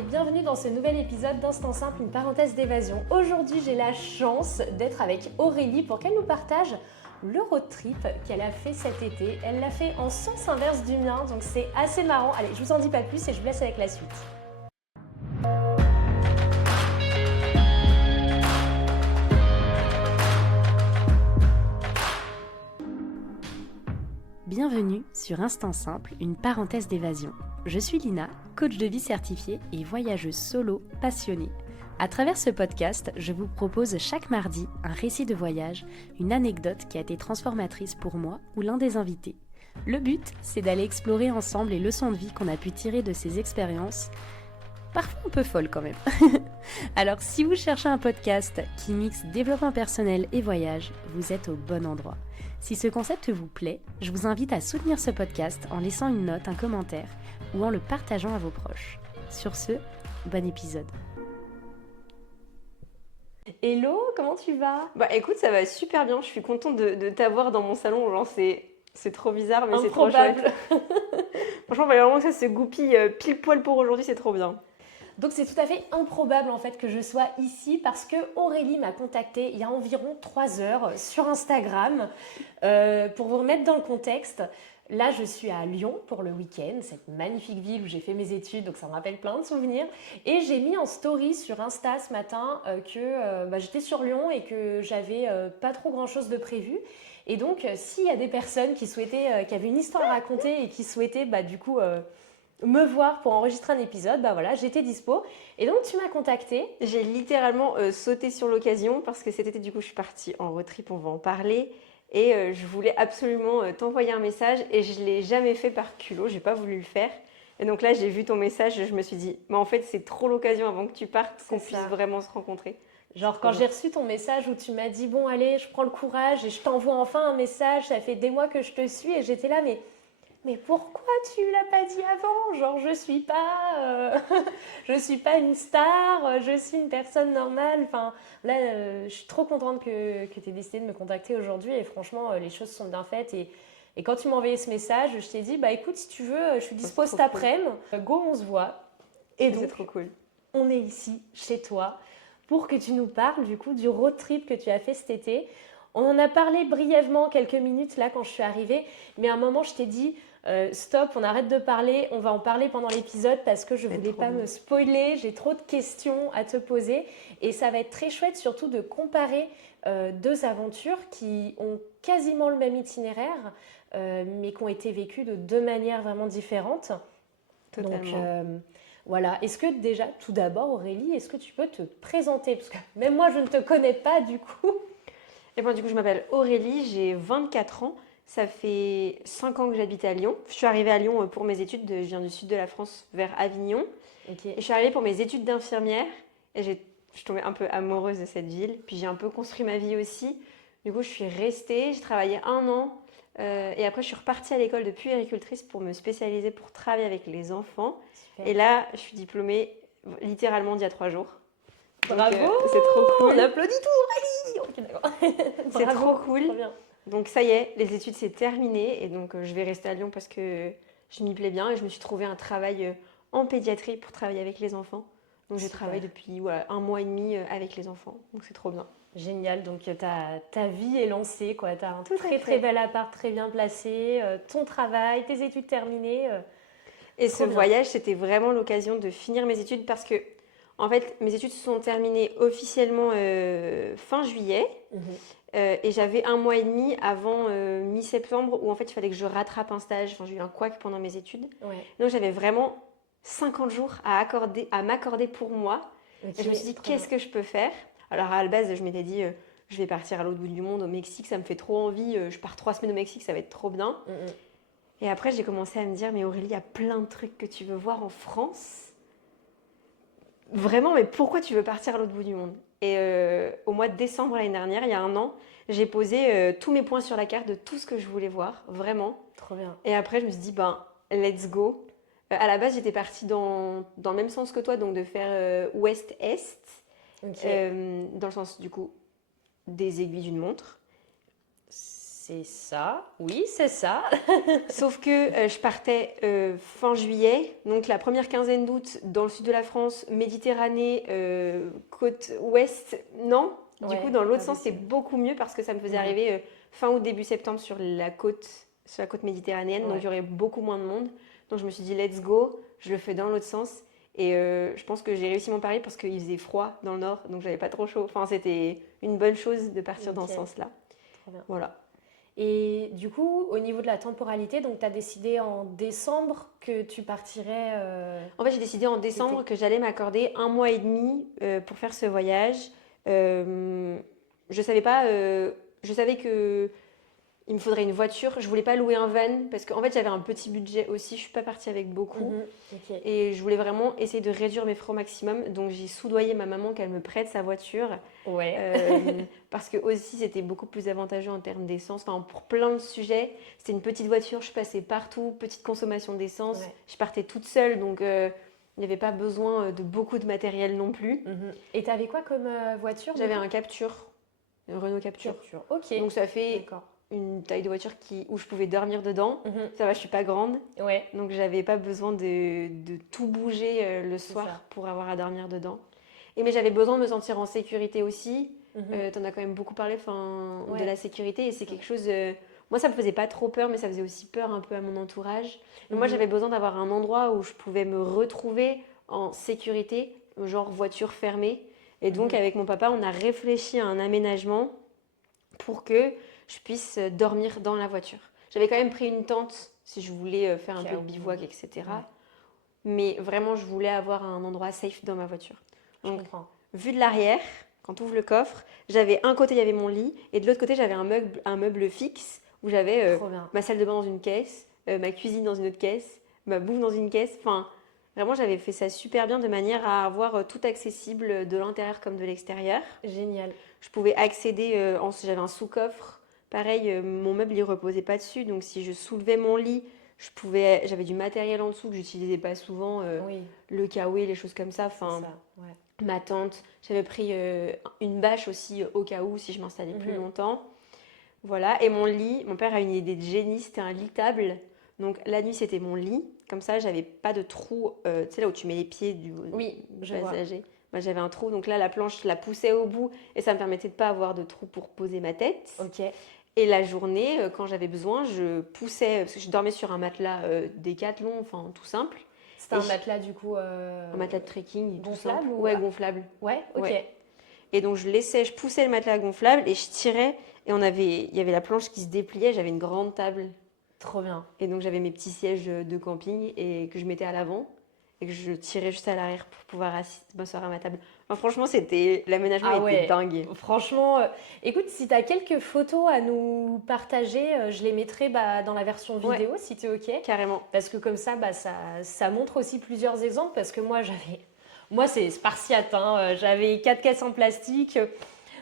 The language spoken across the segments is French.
et bienvenue dans ce nouvel épisode d'Instant Simple, une parenthèse d'évasion. Aujourd'hui, j'ai la chance d'être avec Aurélie pour qu'elle nous partage le road trip qu'elle a fait cet été. Elle l'a fait en sens inverse du mien, donc c'est assez marrant. Allez, je vous en dis pas plus et je vous laisse avec la suite. Bienvenue sur Instant Simple, une parenthèse d'évasion. Je suis Lina, coach de vie certifiée et voyageuse solo passionnée. À travers ce podcast, je vous propose chaque mardi un récit de voyage, une anecdote qui a été transformatrice pour moi ou l'un des invités. Le but, c'est d'aller explorer ensemble les leçons de vie qu'on a pu tirer de ces expériences, parfois un peu folles quand même. Alors si vous cherchez un podcast qui mixe développement personnel et voyage, vous êtes au bon endroit. Si ce concept vous plaît, je vous invite à soutenir ce podcast en laissant une note, un commentaire ou en le partageant à vos proches. Sur ce, bon épisode. Hello, comment tu vas ? Bah écoute, ça va super bien, je suis contente de t'avoir dans mon salon, genre c'est trop bizarre mais c'est trop chouette. Franchement, il fallait vraiment que ça se goupille pile poil pour aujourd'hui, c'est trop bien. Donc c'est tout à fait improbable en fait que je sois ici parce que Aurélie m'a contactée il y a environ 3 heures sur Instagram. Pour vous remettre dans le contexte, là je suis à Lyon pour le week-end, cette magnifique ville où j'ai fait mes études, donc ça me rappelle plein de souvenirs. Et j'ai mis en story sur Insta ce matin que j'étais sur Lyon et que j'avais pas trop grand chose de prévu. Et donc s'il y a des personnes qui avaient une histoire à raconter et qui souhaitaient me voir pour enregistrer un épisode, j'étais dispo. Et donc, tu m'as contactée. J'ai littéralement sauté sur l'occasion parce que cet été, du coup, je suis partie en road trip, on va en parler. Et je voulais absolument t'envoyer un message et je ne l'ai jamais fait par culot, j'ai pas voulu le faire. Et donc là, j'ai vu ton message, je me suis dit, mais en fait, c'est trop l'occasion avant que tu partes qu'on puisse vraiment se rencontrer. Genre, quand j'ai reçu ton message où tu m'as dit, bon, allez, je prends le courage et je t'envoie enfin un message, ça fait des mois que je te suis et j'étais là, mais pourquoi tu l'as pas dit avant ? Genre, je suis pas une star, je suis une personne normale. Enfin, là, je suis trop contente que tu aies décidé de me contacter aujourd'hui. Et franchement, les choses sont bien faites. Et quand tu m'as envoyé ce message, je t'ai dit, écoute, si tu veux, je suis dispo cet après-midi. Go, on se voit. Et donc, c'est trop cool. On est ici, chez toi, pour que tu nous parles du coup du road trip que tu as fait cet été. On en a parlé brièvement quelques minutes là quand je suis arrivée. Mais à un moment, je t'ai dit... stop, on arrête de parler, on va en parler pendant l'épisode parce que je ne voulais pas me spoiler, j'ai trop de questions à te poser et ça va être très chouette surtout de comparer deux aventures qui ont quasiment le même itinéraire mais qui ont été vécues de deux manières vraiment différentes. Totalement. Donc voilà, est-ce que déjà, tout d'abord Aurélie, est-ce que tu peux te présenter parce que même moi je ne te connais pas du coup. Et bon, du coup, je m'appelle Aurélie, j'ai 24 ans. Ça fait 5 ans que j'habite à Lyon. Je suis arrivée à Lyon pour mes études. Je viens du sud de la France, vers Avignon. Okay. Et je suis arrivée pour mes études d'infirmière. Et je suis tombée un peu amoureuse de cette ville. Puis j'ai un peu construit ma vie aussi. Du coup, je suis restée. J'ai travaillé 1 an. Et après, je suis repartie à l'école de puéricultrice pour me spécialiser pour travailler avec les enfants. Super. Et là, je suis diplômée littéralement d'il y a 3 jours. Bravo, c'est trop cool. On applaudit tout, Aurélie. Ok, d'accord. C'est trop cool. Trop bien. Donc ça y est, les études c'est terminé et donc je vais rester à Lyon parce que je m'y plais bien et je me suis trouvé un travail en pédiatrie pour travailler avec les enfants. Donc je travaille depuis 1 mois et demi avec les enfants, donc c'est trop bien. Génial, donc ta vie est lancée, quoi. Tu as un très bel appart, très bien placé, ton travail, tes études terminées. Et ce voyage, c'était vraiment l'occasion de finir mes études parce que, en fait, mes études se sont terminées officiellement fin juillet. Et j'avais 1 mois et demi avant mi-septembre où en fait il fallait que je rattrape un stage. Enfin, j'ai eu un couac pendant mes études. Ouais. Donc j'avais vraiment 50 jours à m'accorder pour moi. Okay, et je me suis dit, qu'est-ce que je peux faire ? Alors à la base, je m'étais dit, je vais partir à l'autre bout du monde, au Mexique, ça me fait trop envie. Je pars 3 semaines au Mexique, ça va être trop bien. Et après, j'ai commencé à me dire, mais Aurélie, il y a plein de trucs que tu veux voir en France. Vraiment, mais pourquoi tu veux partir à l'autre bout du monde ? Et au mois de décembre l'année dernière, il y a 1 an, j'ai posé tous mes points sur la carte de tout ce que je voulais voir, vraiment. Trop bien. Et après, je me suis dit, let's go. À la base, j'étais partie dans le même sens que toi, donc de faire ouest-est, dans le sens, du coup, des aiguilles d'une montre. C'est ça, oui, c'est ça. Sauf que je partais fin juillet, donc la première quinzaine d'août dans le sud de la France, Méditerranée, côte ouest, non. Du coup, dans l'autre sens, c'est beaucoup mieux parce que ça me faisait arriver fin août, début septembre sur la côte méditerranéenne, donc il y aurait beaucoup moins de monde. Donc je me suis dit, let's go, je le fais dans l'autre sens. Et je pense que j'ai réussi mon pari parce qu'il faisait froid dans le nord, donc j'avais pas trop chaud. Enfin, c'était une bonne chose de partir dans ce sens-là. Trop bien. Voilà. Et du coup, au niveau de la temporalité, donc tu as décidé en décembre que tu partirais En fait, j'ai décidé en décembre que j'allais m'accorder 1 mois et demi pour faire ce voyage. Je savais pas, je savais que il me faudrait une voiture. Je voulais pas louer un van parce qu'en fait, j'avais un petit budget aussi. Je suis pas partie avec beaucoup. Et je voulais vraiment essayer de réduire mes frais au maximum. Donc, j'ai soudoyé ma maman qu'elle me prête sa voiture. Parce que aussi, c'était beaucoup plus avantageux en termes d'essence. Enfin, pour plein de sujets. C'était une petite voiture. Je passais partout. Petite consommation d'essence. Je partais toute seule. Donc, il n'y avait pas besoin de beaucoup de matériel non plus. Et tu avais quoi comme voiture? J'avais un Captur. Un Renault Captur. Ok. Donc, ça fait une taille de voiture où je pouvais dormir dedans. Ça va, je suis pas grande. Donc j'avais pas besoin de tout bouger le soir pour avoir à dormir dedans. Mais j'avais besoin de me sentir en sécurité aussi. T'en as quand même beaucoup parlé de la sécurité et c'est quelque chose... moi, ça me faisait pas trop peur, mais ça faisait aussi peur un peu à mon entourage. Donc moi, j'avais besoin d'avoir un endroit où je pouvais me retrouver en sécurité, genre voiture fermée. Et donc, avec mon papa, on a réfléchi à un aménagement pour que je puisse dormir dans la voiture. J'avais quand même pris une tente si je voulais faire un peu de bivouac, etc. Mais vraiment, je voulais avoir un endroit safe dans ma voiture. Donc, vue de l'arrière, quand tu ouvres le coffre, j'avais un côté, il y avait mon lit, et de l'autre côté, j'avais un meuble fixe où j'avais ma salle de bain dans une caisse, ma cuisine dans une autre caisse, ma bouffe dans une caisse. Enfin, vraiment, j'avais fait ça super bien de manière à avoir tout accessible de l'intérieur comme de l'extérieur. Génial. Je pouvais accéder, j'avais un sous-coffre. Pareil, mon meuble il reposait pas dessus, donc si je soulevais mon lit, j'avais du matériel en dessous que j'utilisais pas souvent, le kawaii, les choses comme ça. Enfin, ma tente, j'avais pris une bâche aussi au cas où si je m'installais plus longtemps. Voilà, et mon lit, mon père a une idée de génie, c'était un lit table. Donc la nuit c'était mon lit, comme ça j'avais pas de trou, tu sais là où tu mets les pieds du passager. Moi, j'avais un trou, donc là la planche je la poussais au bout et ça me permettait de pas avoir de trou pour poser ma tête. Et la journée, quand j'avais besoin, je poussais, parce que je dormais sur un matelas Décathlon, enfin tout simple. C'était un matelas du coup un matelas de trekking, gonflable ou... Ouais, gonflable. Ouais, ok. Et donc je poussais le matelas gonflable et je tirais, et il y avait la planche qui se dépliait, j'avais une grande table. Trop bien. Et donc j'avais mes petits sièges de camping et que je mettais à l'avant et que je tirais juste à l'arrière pour pouvoir m'asseoir à ma table. Enfin, franchement, l'aménagement était dingue. Franchement, écoute, si tu as quelques photos à nous partager, je les mettrai dans la version vidéo si tu es OK. Carrément. Parce que comme ça, ça montre aussi plusieurs exemples. Parce que moi c'est spartiate. J'avais 4 caisses en plastique.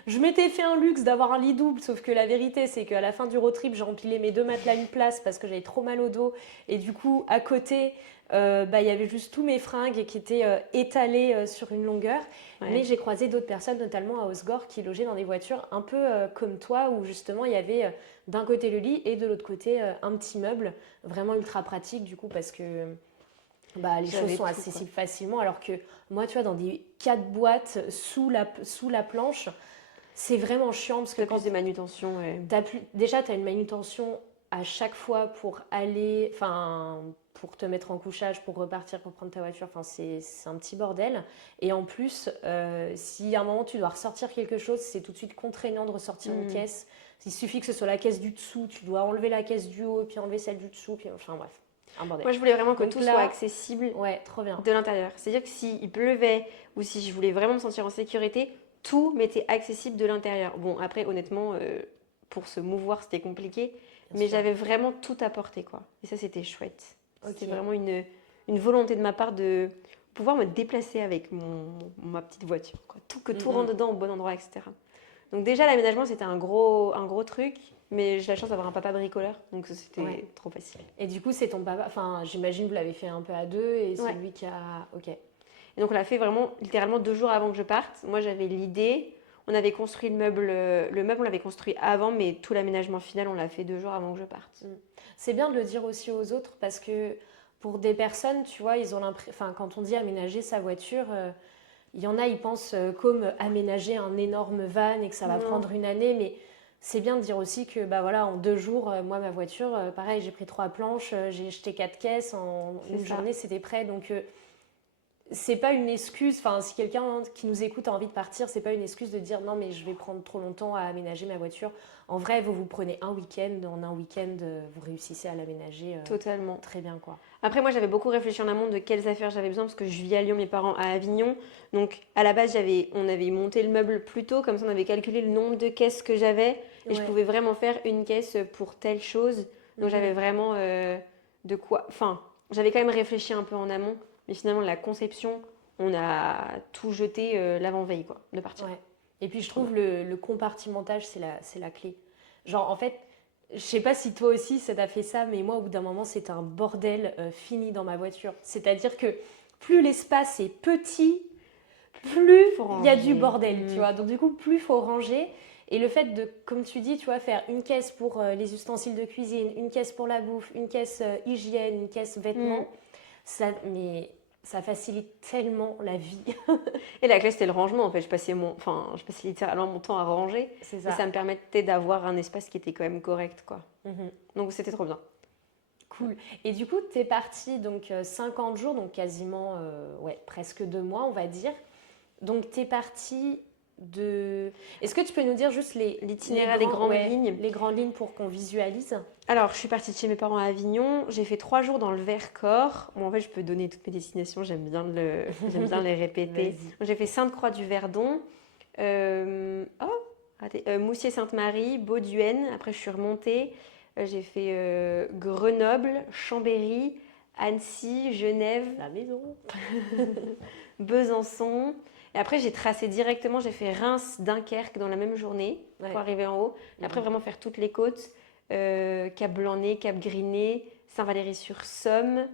Je m'étais fait un luxe d'avoir un lit double, sauf que la vérité, c'est qu'à la fin du road trip, j'ai empilé mes 2 matelas à une place parce que j'avais trop mal au dos. Et du coup, à côté, il y avait juste tous mes fringues qui étaient étalées sur une longueur. Mais j'ai croisé d'autres personnes, notamment à Osgore, qui logeaient dans des voitures un peu comme toi, où justement, il y avait d'un côté le lit et de l'autre côté un petit meuble, vraiment ultra pratique du coup, parce que les choses sont accessibles facilement. Alors que moi, tu vois, dans des 4 boîtes sous la planche, c'est vraiment chiant parce que quand plus de manutention, déjà tu as une manutention à chaque fois pour aller, pour te mettre en couchage, pour repartir, pour prendre ta voiture. Enfin, c'est un petit bordel. Et en plus, si à un moment tu dois ressortir quelque chose, c'est tout de suite contraignant de ressortir une caisse. Il suffit que ce soit la caisse du dessous, tu dois enlever la caisse du haut, puis enlever celle du dessous, puis enfin bref. Un bordel. Moi, je voulais vraiment que tout soit accessible trop bien. de l'intérieur. C'est-à-dire que s'il pleuvait ou si je voulais vraiment me sentir en sécurité, tout m'était accessible de l'intérieur. Bon, après, honnêtement, pour se mouvoir, c'était compliqué. Mais j'avais vraiment tout à portée, quoi. Et ça, c'était chouette. C'était vraiment une volonté de ma part de pouvoir me déplacer avec ma petite voiture, quoi. Que tout rentre dedans au bon endroit, etc. Donc déjà, l'aménagement, c'était un gros truc. Mais j'ai la chance d'avoir un papa bricoleur, donc c'était trop facile. Et du coup, c'est ton papa, j'imagine que vous l'avez fait un peu à deux, et c'est lui qui a... Ok. Et donc on l'a fait vraiment, littéralement 2 jours avant que je parte. Moi, j'avais l'idée, On avait construit le meuble, on l'avait construit avant, mais tout l'aménagement final, on l'a fait 2 jours avant que je parte. C'est bien de le dire aussi aux autres parce que pour des personnes, tu vois, ils ont l'impression, enfin, quand on dit aménager sa voiture, il y en a, ils pensent comme aménager un énorme van et que ça va prendre une année, mais c'est bien de dire aussi que bah voilà, en 2 jours, moi ma voiture, pareil, j'ai pris 3 planches, j'ai jeté 4 caisses, en une journée c'était prêt, donc c'est pas une excuse, enfin si quelqu'un qui nous écoute a envie de partir, c'est pas une excuse de dire non mais je vais prendre trop longtemps à aménager ma voiture. En vrai, vous prenez un week-end, en un week-end, vous réussissez à l'aménager Totalement. très bien quoi. Après, moi, j'avais beaucoup réfléchi en amont de quelles affaires j'avais besoin parce que je vis à Lyon, mes parents à Avignon. Donc, à la base, on avait monté le meuble plus tôt, comme ça, on avait calculé le nombre de caisses que j'avais et je pouvais vraiment faire une caisse pour telle chose. Donc, j'avais vraiment de quoi. Enfin, j'avais quand même réfléchi un peu en amont, mais finalement, la conception, on a tout jeté l'avant-veille, quoi, de partir. Ouais. Et puis, je trouve le compartimentage, c'est la clé. Genre, en fait, je sais pas si toi aussi ça t'a fait ça, mais moi au bout d'un moment c'était un bordel fini dans ma voiture. C'est-à-dire que plus l'espace est petit, plus il y a du bordel, tu vois. Donc du coup plus il faut ranger. Et le fait de, comme tu dis, tu vois, faire une caisse pour les ustensiles de cuisine, une caisse pour la bouffe, une caisse hygiène, une caisse vêtements, ça facilite tellement la vie. Et la clé, c'était le rangement. En fait, je passais littéralement mon temps à ranger. C'est ça. Et ça me permettait d'avoir un espace qui était quand même correct, quoi. Donc, c'était trop bien. Cool. Et du coup, tu es partie donc 50 jours, donc quasiment presque 2 mois, on va dire. Donc, tu es partie de... Est-ce que tu peux nous dire juste l'itinéraire, les grandes lignes? Les grandes lignes pour qu'on visualise. Alors, je suis partie de chez mes parents à Avignon. J'ai fait 3 jours dans le Vercors. Bon, en fait, je peux donner toutes mes destinations. J'aime bien les répéter. J'ai fait Sainte-Croix-du-Verdon, Moussier-Sainte-Marie, Bauduenne. Après, je suis remontée. J'ai fait Grenoble, Chambéry, Annecy, Genève, la maison, Besançon. Et après, j'ai tracé directement, j'ai fait Reims, Dunkerque dans la même journée pour arriver en haut. Et après, vraiment faire toutes les côtes. Cap Blanc-Nez, Cap Griné, Saint-Valery-sur-Somme.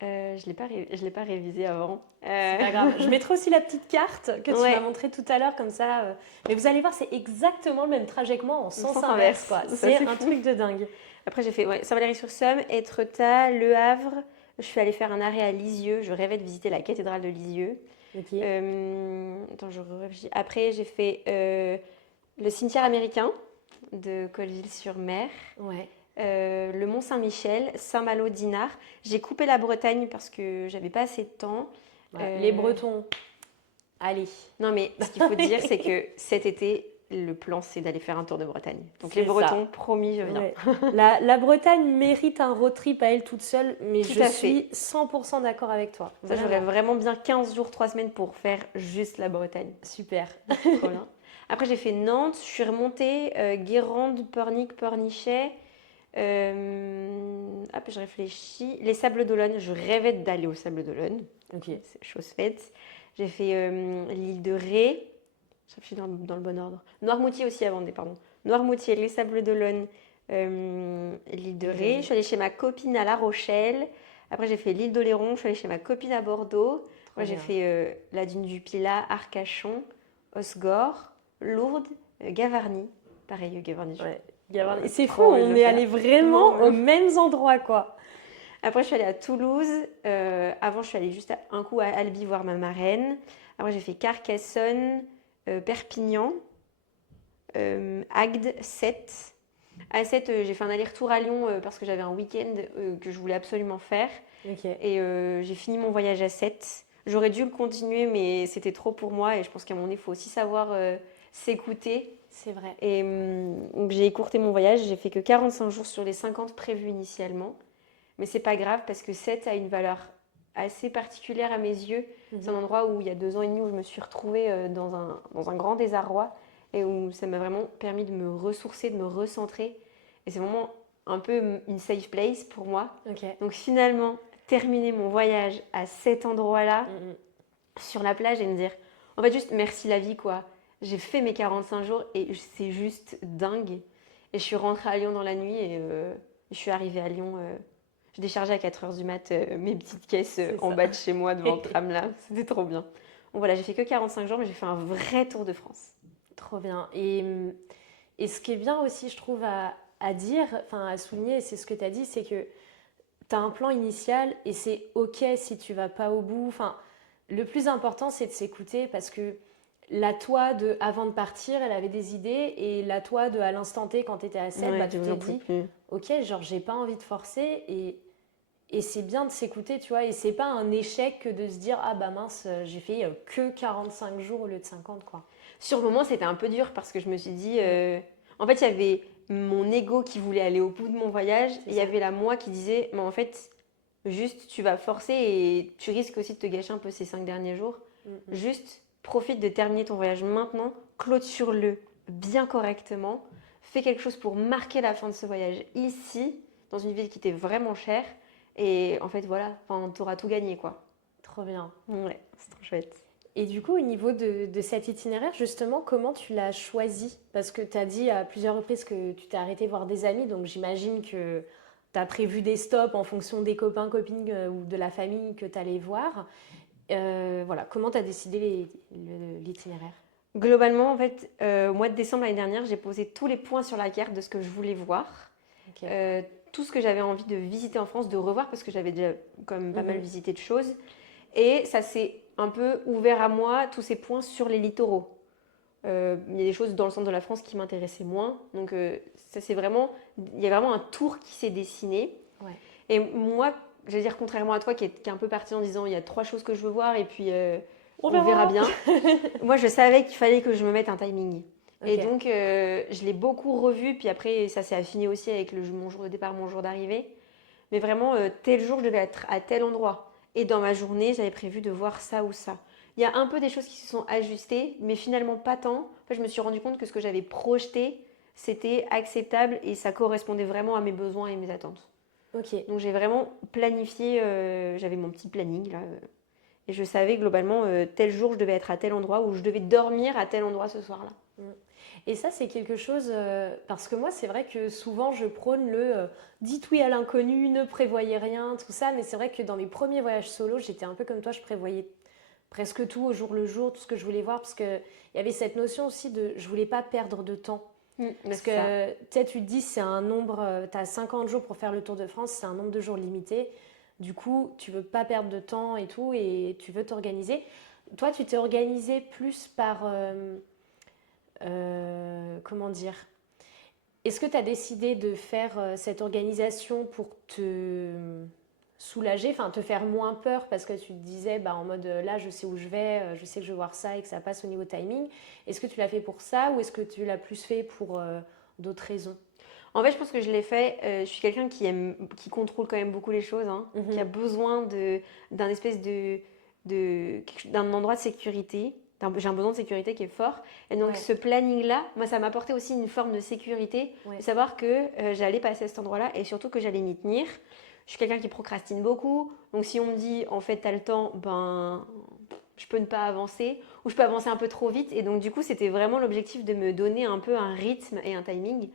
Je l'ai pas révisé avant. C'est pas grave. Je mettrai aussi la petite carte que tu m'as montrée tout à l'heure, comme ça. Mais vous allez voir, c'est exactement le même trajet que moi en sens inverse, quoi. C'est un truc de dingue. Après, j'ai fait Saint-Valery-sur-Somme, Étretat, Le Havre. Je suis allée faire un arrêt à Lisieux. Je rêvais de visiter la cathédrale de Lisieux. Okay. Attends, je réfléchis. Après, j'ai fait le cimetière américain de Colleville-sur-Mer. Ouais. Le Mont-Saint-Michel, Saint-Malo, Dinard. J'ai coupé la Bretagne parce que j'avais pas assez de temps. Les Bretons, allez. Non, mais ce qu'il faut dire, c'est que cet été, le plan, c'est d'aller faire un tour de Bretagne. Donc les Bretons, promis, je viens. Ouais. La Bretagne mérite un road trip à elle toute seule, mais je suis 100% d'accord avec toi. Ça, j'aurais vraiment bien 15 jours, 3 semaines pour faire juste la Bretagne. Super. Trop bien. Après, j'ai fait Nantes, je suis remontée, Guérande, Pornic, Pornichet. Je réfléchis. Les Sables d'Olonne, je rêvais d'aller aux Sables d'Olonne. Ok. C'est chose faite. J'ai fait l'île de Ré. Je réfléchis dans le bon ordre. Noirmoutier aussi avant, pardon. Noirmoutier, les Sables d'Olonne, l'île de Ré. Je suis allée chez ma copine à La Rochelle. Après, j'ai fait l'île d'Oléron. Je suis allée chez ma copine à Bordeaux. Moi, j'ai fait la dune du Pilat, Arcachon, Osgore, Lourdes, Gavarnie. Pareil, Gavarnie. Ouais. C'est fou, on est allé vraiment aux mêmes endroits, quoi. Après, je suis allée à Toulouse. Avant, je suis allée juste un coup à Albi voir ma marraine. Après, j'ai fait Carcassonne, Perpignan, Agde, Sète. À Sète, j'ai fait un aller-retour à Lyon parce que j'avais un week-end que je voulais absolument faire. Okay. Et j'ai fini mon voyage à Sète. J'aurais dû le continuer, mais c'était trop pour moi. Et je pense qu'à un moment donné, il faut aussi savoir s'écouter. C'est vrai. Et donc, j'ai écourté mon voyage. J'ai fait que 45 jours sur les 50 prévus initialement. Mais c'est pas grave parce que Sète a une valeur assez particulière à mes yeux. C'est un endroit où il y a 2 ans et demi où je me suis retrouvée dans un grand désarroi et où ça m'a vraiment permis de me ressourcer, de me recentrer. Et c'est vraiment un peu une safe place pour moi. Okay. Donc finalement, terminer mon voyage à cet endroit-là, sur la plage et me dire, en fait juste merci la vie quoi. J'ai fait mes 45 jours et c'est juste dingue. Et je suis rentrée à Lyon dans la nuit et je suis arrivée à Lyon... J'ai déchargé à 4h du mat mes petites caisses en bas de chez moi devant le tram là. C'était trop bien. Bon voilà, j'ai fait que 45 jours mais j'ai fait un vrai tour de France. Trop bien. Et ce qui est bien aussi, je trouve, à dire, enfin à souligner, c'est ce que tu as dit, c'est que tu as un plan initial et c'est OK si tu vas pas au bout. Enfin, le plus important, c'est de s'écouter parce que la toi de avant de partir, elle avait des idées et la toi de à l'instant T, quand tu étais à 7, Ouais, bah, tu t'es dit, OK, genre, j'ai pas envie de forcer et c'est bien de s'écouter, tu vois. Et c'est pas un échec que de se dire, ah bah mince, j'ai fait que 45 jours au lieu de 50, quoi. Sur le moment, c'était un peu dur parce que je me suis dit, en fait, il y avait mon ego qui voulait aller au bout de mon voyage et il y avait la moi qui disait, mais en fait, juste, tu vas forcer et tu risques aussi de te gâcher un peu ces 5 derniers jours. Juste, profite de terminer ton voyage maintenant, clôture-le bien correctement, fais quelque chose pour marquer la fin de ce voyage ici, dans une ville qui t'est vraiment chère. Et en fait, voilà, tu auras tout gagné, quoi. Trop bien. Ouais, c'est trop chouette. Et du coup, au niveau de cet itinéraire, justement, comment tu l'as choisi? Parce que tu as dit à plusieurs reprises que tu t'es arrêté voir des amis, donc j'imagine que tu as prévu des stops en fonction des copains, copines ou de la famille que tu allais voir. Voilà, comment tu as décidé l'itinéraire? Globalement, en fait, au mois de décembre l'année dernière, j'ai posé tous les points sur la carte de ce que je voulais voir. Ok. Tout ce que j'avais envie de visiter en France, de revoir, parce que j'avais déjà quand même pas mal visité de choses. Et ça s'est un peu ouvert à moi, tous ces points sur les littoraux. Il y a des choses dans le centre de la France qui m'intéressaient moins. Donc, ça c'est vraiment, il y a vraiment un tour qui s'est dessiné. Ouais. Et moi, j'allais dire, contrairement à toi, qui est un peu parti en disant, il y a 3 choses que je veux voir, et puis on verra bien. Moi, je savais qu'il fallait que je me mette un timing. Okay. Et donc, je l'ai beaucoup revu. Puis après, ça s'est affiné aussi avec mon jour de départ, mon jour d'arrivée. Mais vraiment, tel jour, je devais être à tel endroit. Et dans ma journée, j'avais prévu de voir ça ou ça. Il y a un peu des choses qui se sont ajustées, mais finalement pas tant. En fait, je me suis rendu compte que ce que j'avais projeté, c'était acceptable et ça correspondait vraiment à mes besoins et mes attentes. Ok. Donc j'ai vraiment planifié, j'avais mon petit planning là. Et je savais globalement, tel jour, je devais être à tel endroit ou je devais dormir à tel endroit ce soir-là. Et ça, c'est quelque chose, parce que moi, c'est vrai que souvent, je prône dites oui à l'inconnu, ne prévoyez rien, tout ça. Mais c'est vrai que dans mes premiers voyages solo, j'étais un peu comme toi, je prévoyais presque tout au jour le jour, tout ce que je voulais voir, parce qu'il y avait cette notion aussi de je voulais pas perdre de temps. Parce que peut-être tu te dis, c'est un nombre, tu as 50 jours pour faire le Tour de France, c'est un nombre de jours limité. Du coup, tu veux pas perdre de temps et tout, et tu veux t'organiser. Toi, tu t'es organisé plus par, comment dire, est-ce que tu as décidé de faire cette organisation pour te soulager, enfin te faire moins peur parce que tu te disais bah, en mode là je sais où je vais, je sais que je vais voir ça et que ça passe au niveau timing. Est-ce que tu l'as fait pour ça ou est-ce que tu l'as plus fait pour d'autres raisons? En fait, je pense que je l'ai fait. Je suis quelqu'un qui contrôle quand même beaucoup les choses, hein, qui a besoin d'un espèce d'un endroit de sécurité. J'ai un besoin de sécurité qui est fort. Et donc, ce planning-là, moi, ça m'apportait aussi une forme de sécurité, de savoir que j'allais passer à cet endroit-là et surtout que j'allais m'y tenir. Je suis quelqu'un qui procrastine beaucoup. Donc, si on me dit, en fait, t'as le temps, ben, je peux ne pas avancer ou je peux avancer un peu trop vite. Et donc, du coup, c'était vraiment l'objectif de me donner un peu un rythme et un timing.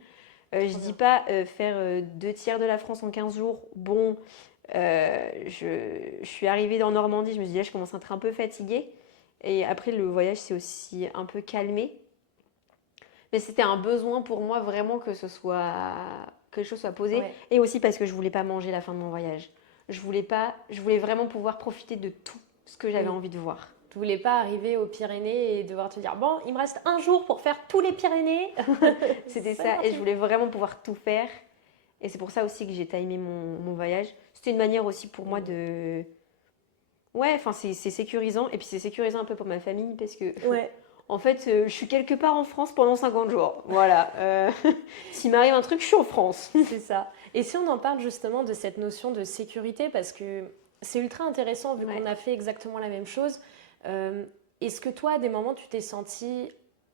Je dis pas faire 2 tiers de la France en 15 jours. Bon, je suis arrivée en Normandie, je me suis dit là, je commence à être un peu fatiguée. Et après, le voyage s'est aussi un peu calmé. Mais c'était un besoin pour moi vraiment que les choses soient posées. Ouais. Et aussi parce que je voulais pas manger la fin de mon voyage. Je voulais vraiment pouvoir profiter de tout ce que j'avais envie de voir. Tu voulais pas arriver aux Pyrénées et devoir te dire bon, il me reste un jour pour faire tous les Pyrénées. C'était ça, et je voulais vraiment pouvoir tout faire. Et c'est pour ça aussi que j'ai timé mon voyage. C'était une manière aussi pour moi de... Ouais, enfin c'est sécurisant. Et puis c'est sécurisant un peu pour ma famille parce que... En fait, je suis quelque part en France pendant 50 jours. Voilà. S'il m'arrive un truc, je suis en France. C'est ça. Et si on en parle justement de cette notion de sécurité, parce que c'est ultra intéressant vu qu'on a fait exactement la même chose. Est-ce que toi, à des moments, tu t'es sentie...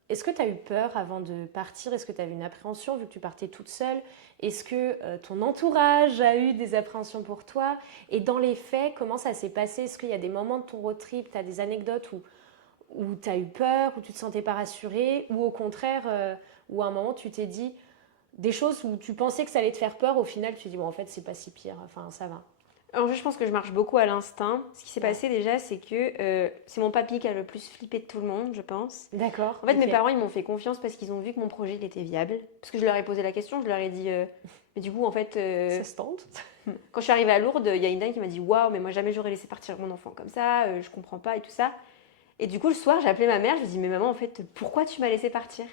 Est-ce que tu as eu peur avant de partir? Est-ce que tu avais une appréhension vu que tu partais toute seule? Est-ce que ton entourage a eu des appréhensions pour toi? Et dans les faits, comment ça s'est passé? Est-ce qu'il y a des moments de ton road trip, tu as des anecdotes où tu as eu peur, où tu ne te sentais pas rassurée? Ou au contraire, où à un moment, tu t'es dit des choses où tu pensais que ça allait te faire peur, au final, tu te dis, bon, en fait, c'est pas si pire, enfin, ça va. Alors, je pense que je marche beaucoup à l'instinct. Ce qui s'est passé déjà, c'est que c'est mon papy qui a le plus flippé de tout le monde, je pense. D'accord. En fait, mes parents, ils m'ont fait confiance parce qu'ils ont vu que mon projet, il était viable. Parce que je leur ai posé la question, je leur ai dit, mais du coup, en fait, Ça se tente. quand je suis arrivée à Lourdes, il y a une dame qui m'a dit, waouh, mais moi, jamais j'aurais laissé partir mon enfant comme ça, je comprends pas et tout ça. Et du coup, le soir, j'ai appelé ma mère, je lui ai dit, mais maman, en fait, pourquoi tu m'as laissé partir?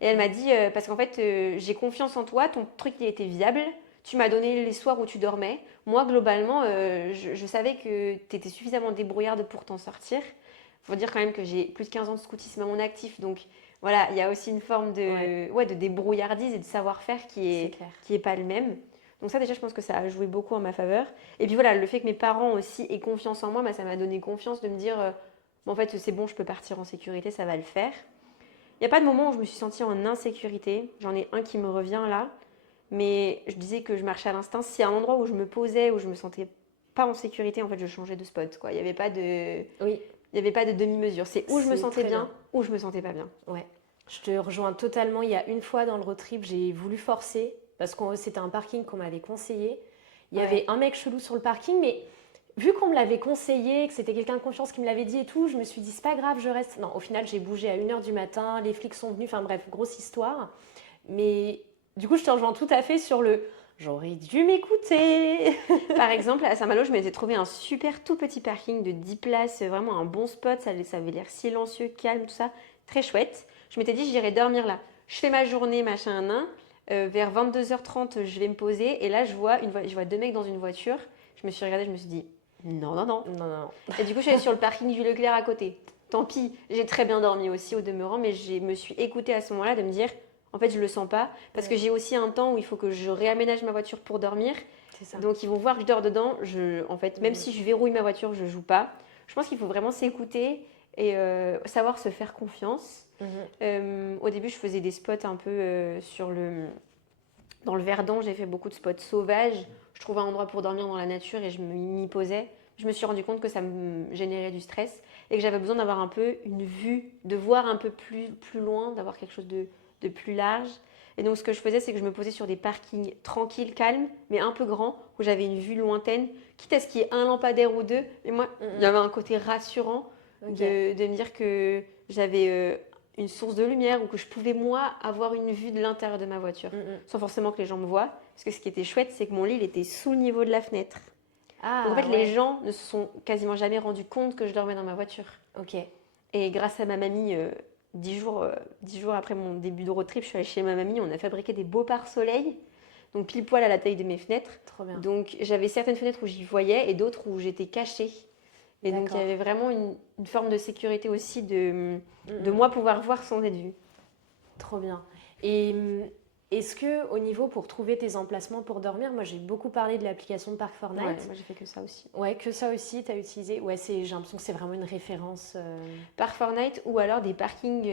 Et elle m'a dit, parce qu'en fait, j'ai confiance en toi, ton truc, il était viable. Tu m'as donné les soirs où tu dormais. Moi, globalement, je savais que tu étais suffisamment débrouillarde pour t'en sortir. Il faut dire quand même que j'ai plus de 15 ans de scoutisme à mon actif. Donc voilà, il y a aussi une forme de débrouillardise et de savoir-faire qui est pas le même. Donc ça, déjà, je pense que ça a joué beaucoup en ma faveur. Et puis voilà, le fait que mes parents aussi aient confiance en moi, bah, ça m'a donné confiance de me dire, en fait, c'est bon, je peux partir en sécurité, ça va le faire. Il n'y a pas de moment où je me suis sentie en insécurité. J'en ai un qui me revient là. Mais je disais que je marchais à l'instinct. S'il y a un endroit où je me posais, où je me sentais pas en sécurité, en fait, je changeais de spot, quoi. Il n'y avait pas de, Oui. il y avait pas de demi-mesure. C'est où je me C'est sentais très bien, où je me sentais pas bien. Ouais. Je te rejoins totalement. Il y a une fois dans le road trip, j'ai voulu forcer parce que c'était un parking qu'on m'avait conseillé. Il y avait un mec chelou sur le parking, mais vu qu'on me l'avait conseillé, que c'était quelqu'un de confiance qui me l'avait dit et tout, je me suis dit, c'est pas grave, je reste. Non, au final, j'ai bougé à 1h du matin, les flics sont venus, enfin bref, grosse histoire. Mais du coup, je te rejoins tout à fait sur le j'aurais dû m'écouter. Par exemple, à Saint-Malo, je m'étais trouvé un super tout petit parking de 10 places, vraiment un bon spot, ça avait l'air silencieux, calme, tout ça, très chouette. Je m'étais dit, j'irai dormir là. Je fais ma journée, machin, nain. Vers 22h30, je vais me poser et là, je vois 2 mecs dans une voiture. Je me suis regardée, je me suis dit, non, non, non. Non, non. Et du coup, je suis allée sur le parking du Leclerc à côté. Tant pis, j'ai très bien dormi aussi au demeurant, mais je me suis écoutée à ce moment-là de me dire, en fait, je le sens pas, parce que j'ai aussi un temps où il faut que je réaménage ma voiture pour dormir. C'est ça. Donc, ils vont voir que je dors dedans. En fait, même si je verrouille ma voiture, je joue pas. Je pense qu'il faut vraiment s'écouter et savoir se faire confiance. Au début, je faisais des spots un peu dans le Verdon. J'ai fait beaucoup de spots sauvages. Je trouvais un endroit pour dormir dans la nature et je m'y posais. Je me suis rendu compte que ça me générait du stress et que j'avais besoin d'avoir un peu une vue, de voir un peu plus loin, d'avoir quelque chose de plus large. Et donc, ce que je faisais, c'est que je me posais sur des parkings tranquilles, calmes, mais un peu grands, où j'avais une vue lointaine, quitte à ce qu'il y ait un lampadaire ou deux. Mais moi, il y avait un côté rassurant de me dire que j'avais une source de lumière ou que je pouvais, moi, avoir une vue de l'intérieur de ma voiture, sans forcément que les gens me voient. Parce que ce qui était chouette, c'est que mon lit, il était sous le niveau de la fenêtre. Ah, donc, en fait, les gens ne se sont quasiment jamais rendus compte que je dormais dans ma voiture. Ok. Et grâce à ma mamie... 10 jours après mon début de road trip, je suis allée chez ma mamie, on a fabriqué des beaux pare-soleil, donc pile poil à la taille de mes fenêtres. Trop bien. Donc j'avais certaines fenêtres où j'y voyais et d'autres où j'étais cachée. Et donc il y avait vraiment une forme de sécurité aussi de moi pouvoir voir sans être vue. Trop bien. Et est-ce que au niveau pour trouver tes emplacements pour dormir, moi j'ai beaucoup parlé de l'application Park4Night. Ouais, moi j'ai fait que ça aussi. Ouais, que ça aussi, tu as utilisé. Ouais, j'ai l'impression que c'est vraiment une référence. Park4Night ou alors des parkings.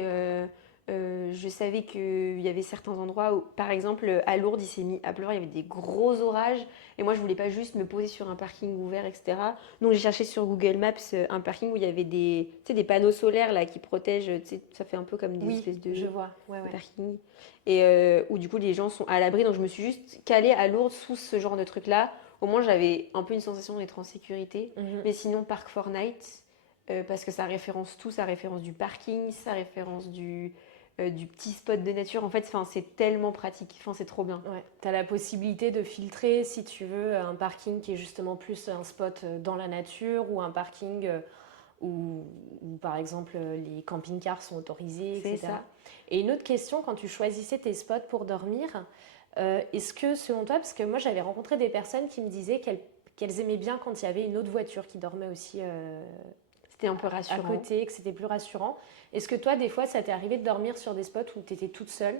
Je savais qu'il y avait certains endroits où, par exemple, à Lourdes, il s'est mis à pleuvoir, il y avait des gros orages. Et moi, je voulais pas juste me poser sur un parking ouvert, etc. Donc, j'ai cherché sur Google Maps un parking où il y avait des panneaux solaires là, qui protègent. Ça fait un peu comme des espèces de, je vois. Ouais, de parking. Et où, du coup, les gens sont à l'abri. Donc, je me suis juste calée à Lourdes sous ce genre de truc-là. Au moins, j'avais un peu une sensation d'être en sécurité. Mais sinon, Park4Night, parce que ça référence tout, ça référence du parking, ça référence du petit spot de nature. En fait, c'est tellement pratique. C'est trop bien. Ouais. Tu as la possibilité de filtrer, si tu veux, un parking qui est justement plus un spot dans la nature ou un parking où par exemple, les camping-cars sont autorisés, etc. C'est ça. Et une autre question, quand tu choisissais tes spots pour dormir, est-ce que, selon toi, parce que moi, j'avais rencontré des personnes qui me disaient qu'elles aimaient bien quand il y avait une autre voiture qui dormait aussi c'était un peu rassurant. à côté, que c'était plus rassurant. Est-ce que toi, des fois, ça t'est arrivé de dormir sur des spots où tu étais toute seule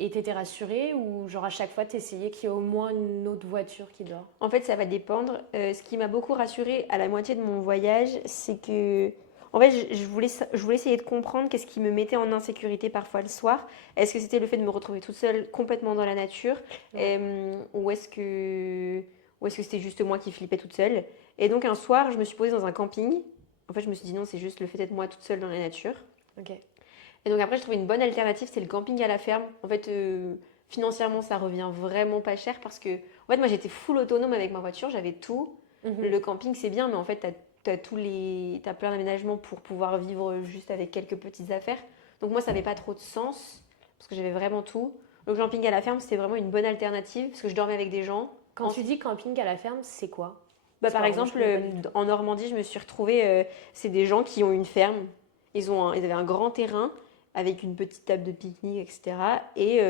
et tu étais rassurée, ou genre à chaque fois, tu essayais qu'il y ait au moins une autre voiture qui dort? En fait, ça va dépendre. Ce qui m'a beaucoup rassurée à la moitié de mon voyage, c'est que... En fait, je voulais essayer de comprendre qu'est-ce qui me mettait en insécurité parfois le soir. Est-ce que c'était le fait de me retrouver toute seule, complètement dans la nature, ou est-ce que c'était juste moi qui flippais toute seule? Et donc, un soir, je me suis posée dans un camping. En fait, je me suis dit non, c'est juste le fait d'être moi toute seule dans la nature. Ok. Et donc après, je trouvais une bonne alternative, c'est le camping à la ferme. En fait, financièrement, ça revient vraiment pas cher parce que, en fait, moi, j'étais full autonome avec ma voiture, j'avais tout. Le camping, c'est bien, mais en fait, t'as plein d'aménagements pour pouvoir vivre juste avec quelques petites affaires. Donc moi, ça n'avait pas trop de sens, parce que j'avais vraiment tout. Le camping à la ferme, c'était vraiment une bonne alternative, parce que je dormais avec des gens. Quand tu dis camping à la ferme, c'est quoi? Par exemple, en Normandie, je me suis retrouvée, c'est des gens qui ont une ferme. Ils avaient un grand terrain avec une petite table de pique-nique, etc. Et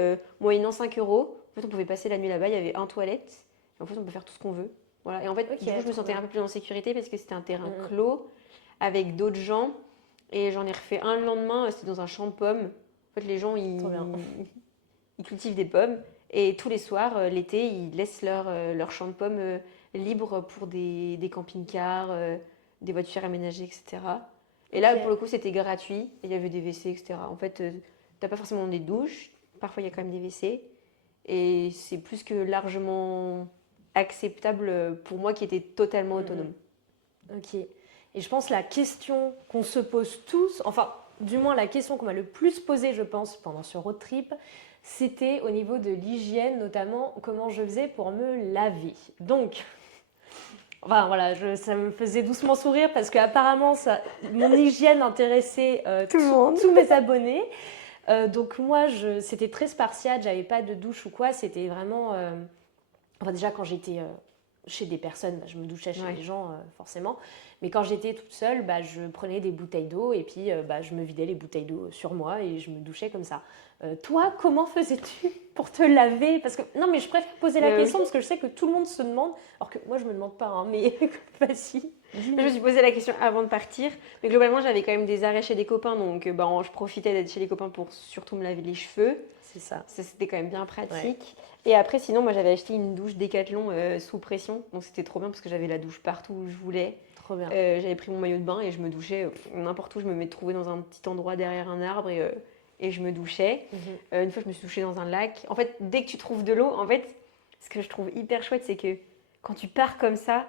moyennant 5 euros, en fait, on pouvait passer la nuit là-bas. Il y avait un toilette. Et en fait, on peut faire tout ce qu'on veut. Voilà. Et en fait, du coup, je me sentais un peu plus en sécurité parce que c'était un terrain clos avec d'autres gens. Et j'en ai refait un le lendemain. C'était dans un champ de pommes. En fait, les gens, ils cultivent des pommes. Et tous les soirs, l'été, ils laissent leur champ de pommes libre pour des camping-cars, des voitures aménagées, etc. Et là, pour le coup, c'était gratuit. Il y avait des WC, etc. En fait, t'as pas forcément des douches. Parfois, il y a quand même des WC. Et c'est plus que largement acceptable pour moi qui était totalement autonome. Ok. Et je pense la question qu'on se pose tous, enfin, du moins la question qu'on m'a le plus posée, je pense, pendant ce road trip, c'était au niveau de l'hygiène, notamment comment je faisais pour me laver. Donc, enfin voilà, ça me faisait doucement sourire parce qu'apparemment, mon hygiène intéressait tous mes abonnés. Donc moi, c'était très spartiate, j'avais pas de douche ou quoi, c'était vraiment... Enfin déjà, quand j'étais chez des personnes, je me douchais chez les gens, forcément. Mais quand j'étais toute seule, je prenais des bouteilles d'eau et puis je me vidais les bouteilles d'eau sur moi et je me douchais comme ça. Toi, comment faisais-tu pour te laver? Parce que non, mais je préfère poser la question parce que je sais que tout le monde se demande, alors que moi je me demande pas, hein, mais vas-y. Je me suis posé la question avant de partir, mais globalement j'avais quand même des arrêts chez des copains, donc je profitais d'être chez les copains pour surtout me laver les cheveux. C'est ça. Ça c'était quand même bien pratique. Et après sinon moi j'avais acheté une douche Décathlon sous pression, donc c'était trop bien parce que j'avais la douche partout où je voulais. Trop bien. J'avais pris mon maillot de bain et je me douchais n'importe où, je me trouvais dans un petit endroit derrière un arbre et je me douchais. Une fois je me suis douchée dans un lac. En fait dès que tu trouves de l'eau, en fait ce que je trouve hyper chouette c'est que quand tu pars comme ça,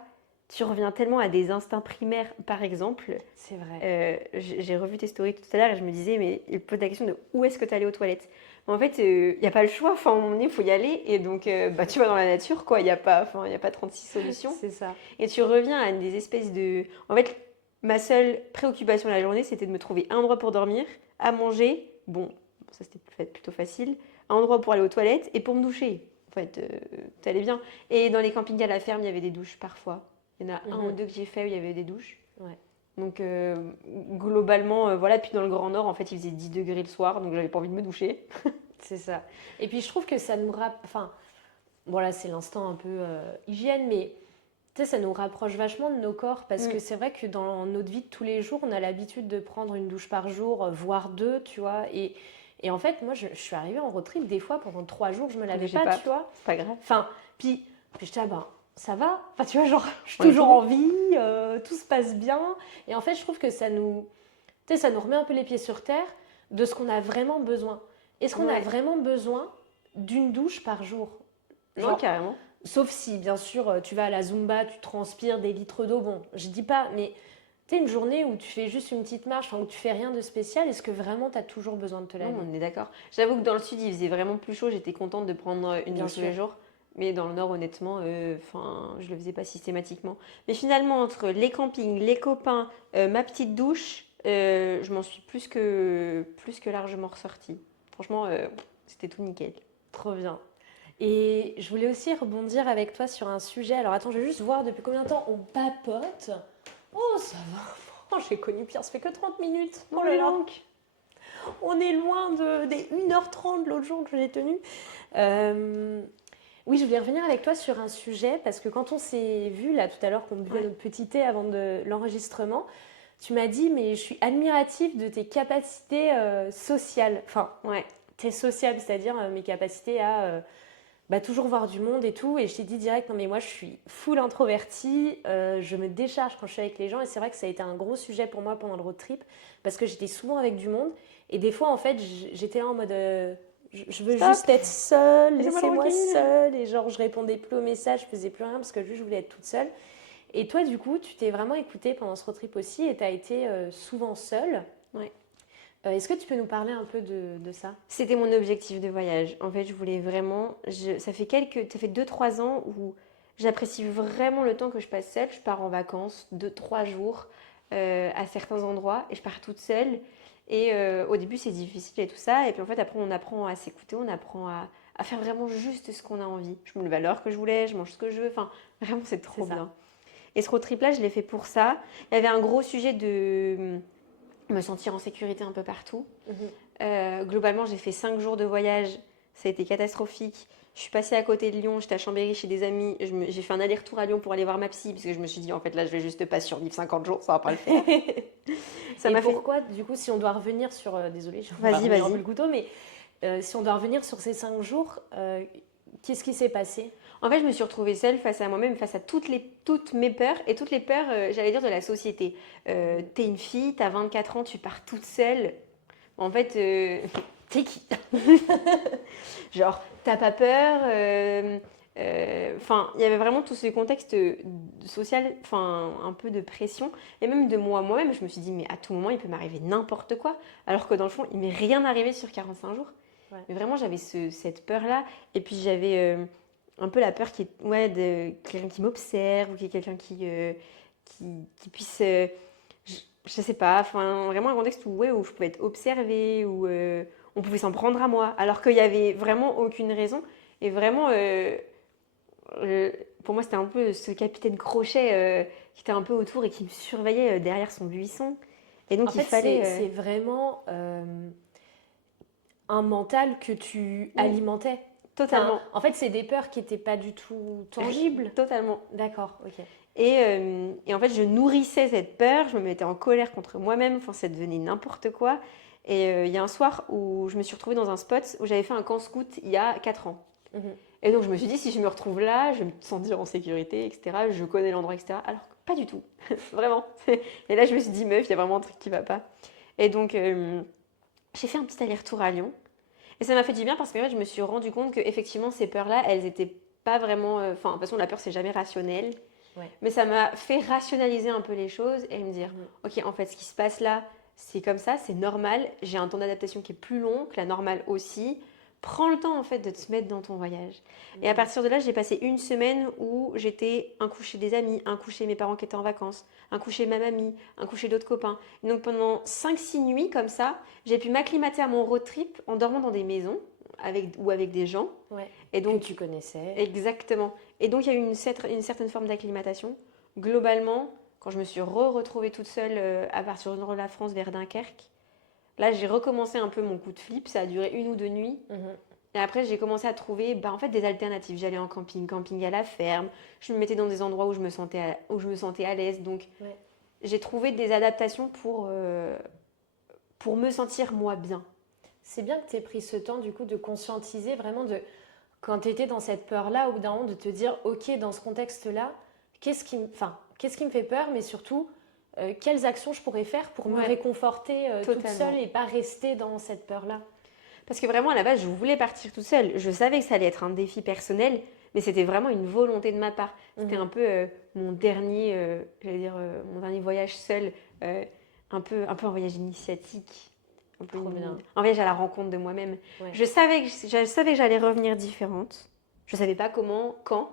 tu reviens tellement à des instincts primaires, par exemple. C'est vrai. J'ai revu tes stories tout à l'heure et je me disais, mais il pose la question de où est-ce que tu allais aux toilettes. Mais en fait, il n'y a pas le choix. Enfin, à un moment donné, il faut y aller. Et donc, tu vas dans la nature, quoi. Il n'y a pas 36 solutions. C'est ça. Et tu reviens à des espèces de... En fait, ma seule préoccupation de la journée, c'était de me trouver un endroit pour dormir, à manger. Bon, ça c'était plutôt facile. Un endroit pour aller aux toilettes et pour me doucher. En fait, t'allais bien. Et dans les campings à la ferme, il y avait des douches parfois. Il y en a un ou deux que j'ai fait où il y avait des douches. Ouais. Donc globalement, voilà. Puis dans le Grand Nord, en fait, il faisait 10 degrés le soir, donc j'avais pas envie de me doucher. C'est ça. Et puis je trouve que ça nous enfin, bon là c'est l'instant un peu hygiène, mais tu sais, ça nous rapproche vachement de nos corps parce que c'est vrai que dans notre vie de tous les jours, on a l'habitude de prendre une douche par jour, voire deux, tu vois. Et en fait, moi, je suis arrivée en road trip des fois pendant 3 jours, je me lavais pas, tu vois. C'est pas grave. Enfin, puis j'étais ça va. Enfin, tu vois, genre, je suis toujours en vie, tout se passe bien. Et en fait, je trouve que ça nous remet un peu les pieds sur terre de ce qu'on a vraiment besoin. Est-ce qu'on a vraiment besoin d'une douche par jour? Genre, non, carrément. Sauf si, bien sûr, tu vas à la Zumba, tu transpires des litres d'eau. Bon, je dis pas, mais tu sais, une journée où tu fais juste une petite marche, où tu fais rien de spécial, est-ce que vraiment tu as toujours besoin de te laver? Non, on est d'accord. J'avoue que dans le sud, il faisait vraiment plus chaud. J'étais contente de prendre une douche tous les jours. Mais dans le nord, honnêtement, je le faisais pas systématiquement. Mais finalement, entre les campings, les copains, ma petite douche, je m'en suis plus que largement ressortie. Franchement, c'était tout nickel. Trop bien. Et je voulais aussi rebondir avec toi sur un sujet. Alors attends, je vais juste voir depuis combien de temps on papote. Oh, ça va. J'ai connu pire, ça fait que 30 minutes. Oh là là. On est loin des 1h30 l'autre jour que j'ai tenu. Oui, je voulais revenir avec toi sur un sujet parce que quand on s'est vu là tout à l'heure qu'on buvait notre petit thé avant l'enregistrement, tu m'as dit mais je suis admirative de tes capacités sociales. Enfin, t'es sociable, c'est-à-dire mes capacités à toujours voir du monde et tout. Et je t'ai dit direct, non mais moi je suis full introvertie, je me décharge quand je suis avec les gens. Et c'est vrai que ça a été un gros sujet pour moi pendant le road trip parce que j'étais souvent avec du monde. Et des fois en fait j'étais là en mode... je veux juste être seule, laissez-moi seule. Et genre, je répondais plus aux messages, je faisais plus rien parce que juste, je voulais être toute seule. Et toi, du coup, tu t'es vraiment écoutée pendant ce road trip aussi et tu as été souvent seule. Ouais. Est-ce que tu peux nous parler un peu de ça? C'était mon objectif de voyage. En fait, je voulais vraiment... Ça fait 2-3 ans où J'apprécie vraiment le temps que je passe seule. Je pars en vacances 2-3 jours à certains endroits et je pars toute seule. Et au début, c'est difficile et tout ça. Et puis en fait, après, on apprend à s'écouter, on apprend à faire vraiment juste ce qu'on a envie. Je me lève à l'heure que je voulais, je mange ce que je veux. Enfin, vraiment, c'est trop bien. Et ce road trip-là, je l'ai fait pour ça. Il y avait un gros sujet de me sentir en sécurité un peu partout. Globalement, j'ai fait 5 jours de voyage. Ça a été catastrophique. Je suis passée à côté de Lyon, j'étais à Chambéry chez des amis. J'ai fait un aller-retour à Lyon pour aller voir ma psy, parce que je me suis dit, en fait, là, je vais juste pas survivre 50 jours, ça va pas le faire. Ça m'a pourquoi, du coup, si on doit revenir sur... désolée, je vais vas-y. le couteau, mais si on doit revenir sur ces 5 jours, qu'est-ce qui s'est passé? En fait, je me suis retrouvée seule face à moi-même, face à toutes mes peurs, et toutes les peurs, j'allais dire, de la société. T'es une fille, t'as 24 ans, tu pars toute seule. En fait, t'es qui? Genre, t'as pas peur. Enfin, il y avait vraiment tout ce contexte social, enfin, un peu de pression. Et même de moi-même, je me suis dit, mais à tout moment, il peut m'arriver n'importe quoi. Alors que dans le fond, il m'est rien arrivé sur 45 jours. Ouais. Mais vraiment, j'avais cette peur-là. Et puis, j'avais un peu la peur de quelqu'un qui m'observe ou quelqu'un qui puisse... je sais pas, enfin, vraiment un contexte où je pouvais être observée, où on pouvait s'en prendre à moi, alors qu'il n'y avait vraiment aucune raison. Et vraiment, pour moi, c'était un peu ce capitaine Crochet qui était un peu autour et qui me surveillait derrière son buisson. Et donc, en fait, c'est vraiment un mental que tu alimentais. Totalement. Enfin, en fait, c'est des peurs qui n'étaient pas du tout tangibles. Totalement. D'accord, ok. Et en fait, je nourrissais cette peur, je me mettais en colère contre moi-même, enfin, ça devenait n'importe quoi. Et il y a un soir où je me suis retrouvée dans un spot où j'avais fait un camp scout il y a 4 ans. Et donc, je me suis dit, si je me retrouve là, je vais me sentir en sécurité, etc. Je connais l'endroit, etc. Alors que pas du tout, vraiment. Et là, je me suis dit, meuf, il y a vraiment un truc qui va pas. Et donc, j'ai fait un petit aller-retour à Lyon. Et ça m'a fait du bien parce que en fait, je me suis rendu compte qu'effectivement, ces peurs-là, elles n'étaient pas vraiment... Enfin, de toute façon, la peur, c'est jamais rationnel. Ouais. Mais ça m'a fait rationaliser un peu les choses et me dire, ok, en fait, ce qui se passe là, c'est comme ça, c'est normal. J'ai un temps d'adaptation qui est plus long que la normale aussi. Prends le temps, en fait, de te mettre dans ton voyage. Et à partir de là, j'ai passé une semaine où j'étais un coup chez des amis, un coup chez mes parents qui étaient en vacances, un coup chez ma mamie, un coup chez d'autres copains. Et donc, pendant 5-6 nuits, comme ça, j'ai pu m'acclimater à mon road trip en dormant dans des maisons avec des gens. Ouais. Et donc, que tu connaissais. Exactement. Et donc, il y a eu une certaine forme d'acclimatation. Globalement, quand je me suis retrouvée toute seule à partir du nord de la France vers Dunkerque, là, j'ai recommencé un peu mon coup de flip. Ça a duré 1 ou 2 nuits. Et après, j'ai commencé à trouver en fait, des alternatives. J'allais en camping à la ferme. Je me mettais dans des endroits où je me sentais à l'aise. Donc, j'ai trouvé des adaptations pour me sentir moi bien. C'est bien que tu aies pris ce temps, du coup, de conscientiser vraiment quand tu étais dans cette peur-là, au bout d'un moment, de te dire, ok, dans ce contexte-là, qu'est-ce qui me fait peur, mais surtout, quelles actions je pourrais faire pour me réconforter toute seule et pas rester dans cette peur-là. Parce que vraiment, à la base, je voulais partir toute seule. Je savais que ça allait être un défi personnel, mais c'était vraiment une volonté de ma part. C'était un peu mon dernier voyage seul, un peu un voyage initiatique. Un voyage à la rencontre de moi-même. Ouais. Je savais que j'allais revenir différente. Je ne savais pas comment, quand.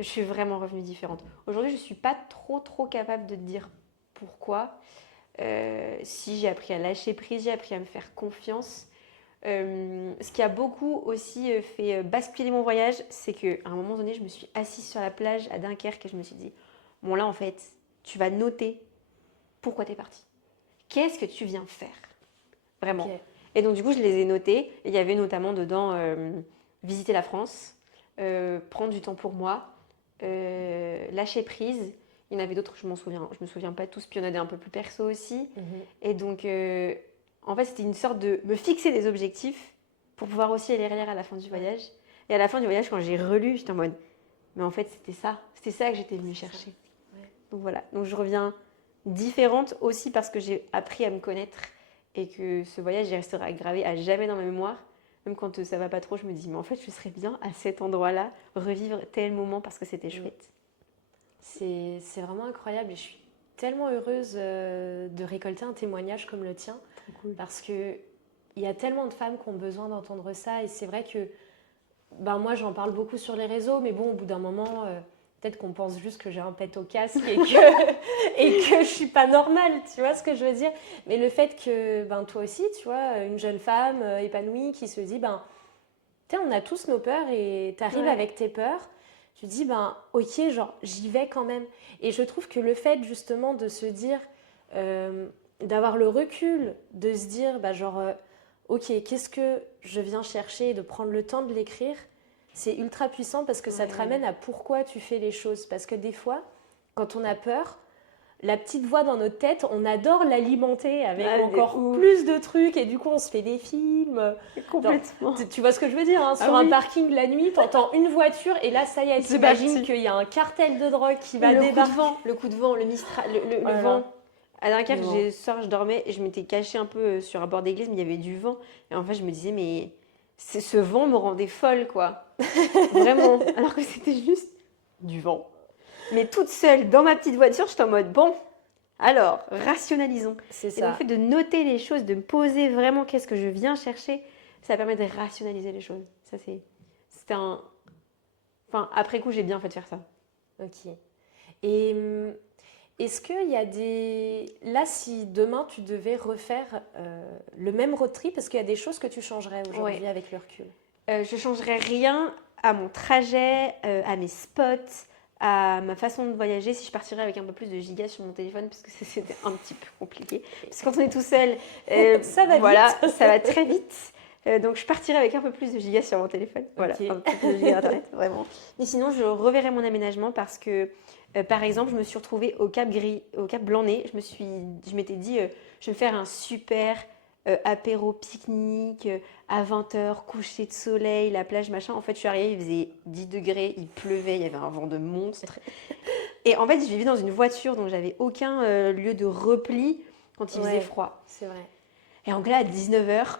Je suis vraiment revenue différente. Aujourd'hui, je ne suis pas trop capable de te dire pourquoi. Si j'ai appris à lâcher prise, j'ai appris à me faire confiance. Ce qui a beaucoup aussi fait basculer mon voyage, c'est qu'à un moment donné, je me suis assise sur la plage à Dunkerque et je me suis dit, bon là en fait, tu vas noter pourquoi tu es partie. Qu'est-ce que tu viens faire ? Vraiment. Okay. Et donc, du coup, je les ai notés. Il y avait notamment dedans visiter la France, prendre du temps pour moi, lâcher prise. Il y en avait d'autres, je me souviens pas tous. Puis il y en a des un peu plus perso aussi. Et donc, en fait, c'était une sorte de me fixer des objectifs pour pouvoir aussi les relire à la fin du voyage. Et à la fin du voyage, quand j'ai relu, j'étais en mode, mais en fait, c'était ça que j'étais venue chercher. Ouais. Donc voilà. Donc je reviens différente aussi parce que j'ai appris à me connaître. Et que ce voyage, il restera gravé à jamais dans ma mémoire. Même quand ça va pas trop, je me dis, mais en fait, je serais bien à cet endroit-là, revivre tel moment parce que c'était chouette. C'est vraiment incroyable et je suis tellement heureuse de récolter un témoignage comme le tien. Cool. Parce qu'il y a tellement de femmes qui ont besoin d'entendre ça. Et c'est vrai que moi, j'en parle beaucoup sur les réseaux, mais bon, au bout d'un moment, peut-être qu'on pense juste que j'ai un pet au casque et que je suis pas normale, tu vois ce que je veux dire. Mais le fait que toi aussi, tu vois, une jeune femme épanouie qui se dit, on a tous nos peurs et tu arrives avec tes peurs, tu dis, ok, genre, j'y vais quand même. Et je trouve que le fait justement de se dire, d'avoir le recul, de se dire, ok, qu'est-ce que je viens chercher et de prendre le temps de l'écrire, c'est ultra puissant parce que ça te ramène à pourquoi tu fais les choses. Parce que des fois, quand on a peur, la petite voix dans notre tête, on adore l'alimenter avec encore plus de trucs et du coup on se fait des films. Complètement. Tu vois ce que je veux dire hein, sur un parking la nuit, t'entends une voiture et là ça y est, t'imagines qu'il y a un cartel de drogue qui va débarquer. Le coup de vent, le Mistral, le vent. À Dunkerque, je dormais et je m'étais cachée un peu sur un bord d'église, mais il y avait du vent. Et en fait, je me disais, mais ce vent me rendait folle, quoi. Vraiment. Alors que c'était juste du vent. Mais toute seule, dans ma petite voiture, j'étais en mode, bon, alors, rationalisons. C'est ça. Et donc, le fait de noter les choses, de me poser vraiment qu'est-ce que je viens chercher, ça permet de rationaliser les choses. Ça, c'était un... Enfin, après coup, j'ai bien fait de faire ça. Ok. Et est-ce qu'il y a des... Là, si demain, tu devais refaire le même road trip, est-ce qu'il y a des choses que tu changerais aujourd'hui avec le recul? Je changerais rien à mon trajet, à mes spots, à ma façon de voyager si je partirais avec un peu plus de gigas sur mon téléphone parce que c'était un petit peu compliqué. Parce que quand on est tout seul, ça va vite. Ça va très vite. Donc je partirais avec un peu plus de gigas sur mon téléphone. Voilà, un peu plus de gigas internet, vraiment. Mais sinon, je reverrais mon aménagement parce que, par exemple, je me suis retrouvée au Cap Blanc-Nez. Je m'étais dit, je vais me faire un super apéro pique-nique à 20h, coucher de soleil, la plage, machin. En fait, je suis arrivée, il faisait 10 degrés, il pleuvait, il y avait un vent de monstre. Et en fait, je vivais dans une voiture, donc j'avais aucun lieu de repli quand il faisait froid. C'est vrai. Et donc là, à 19h,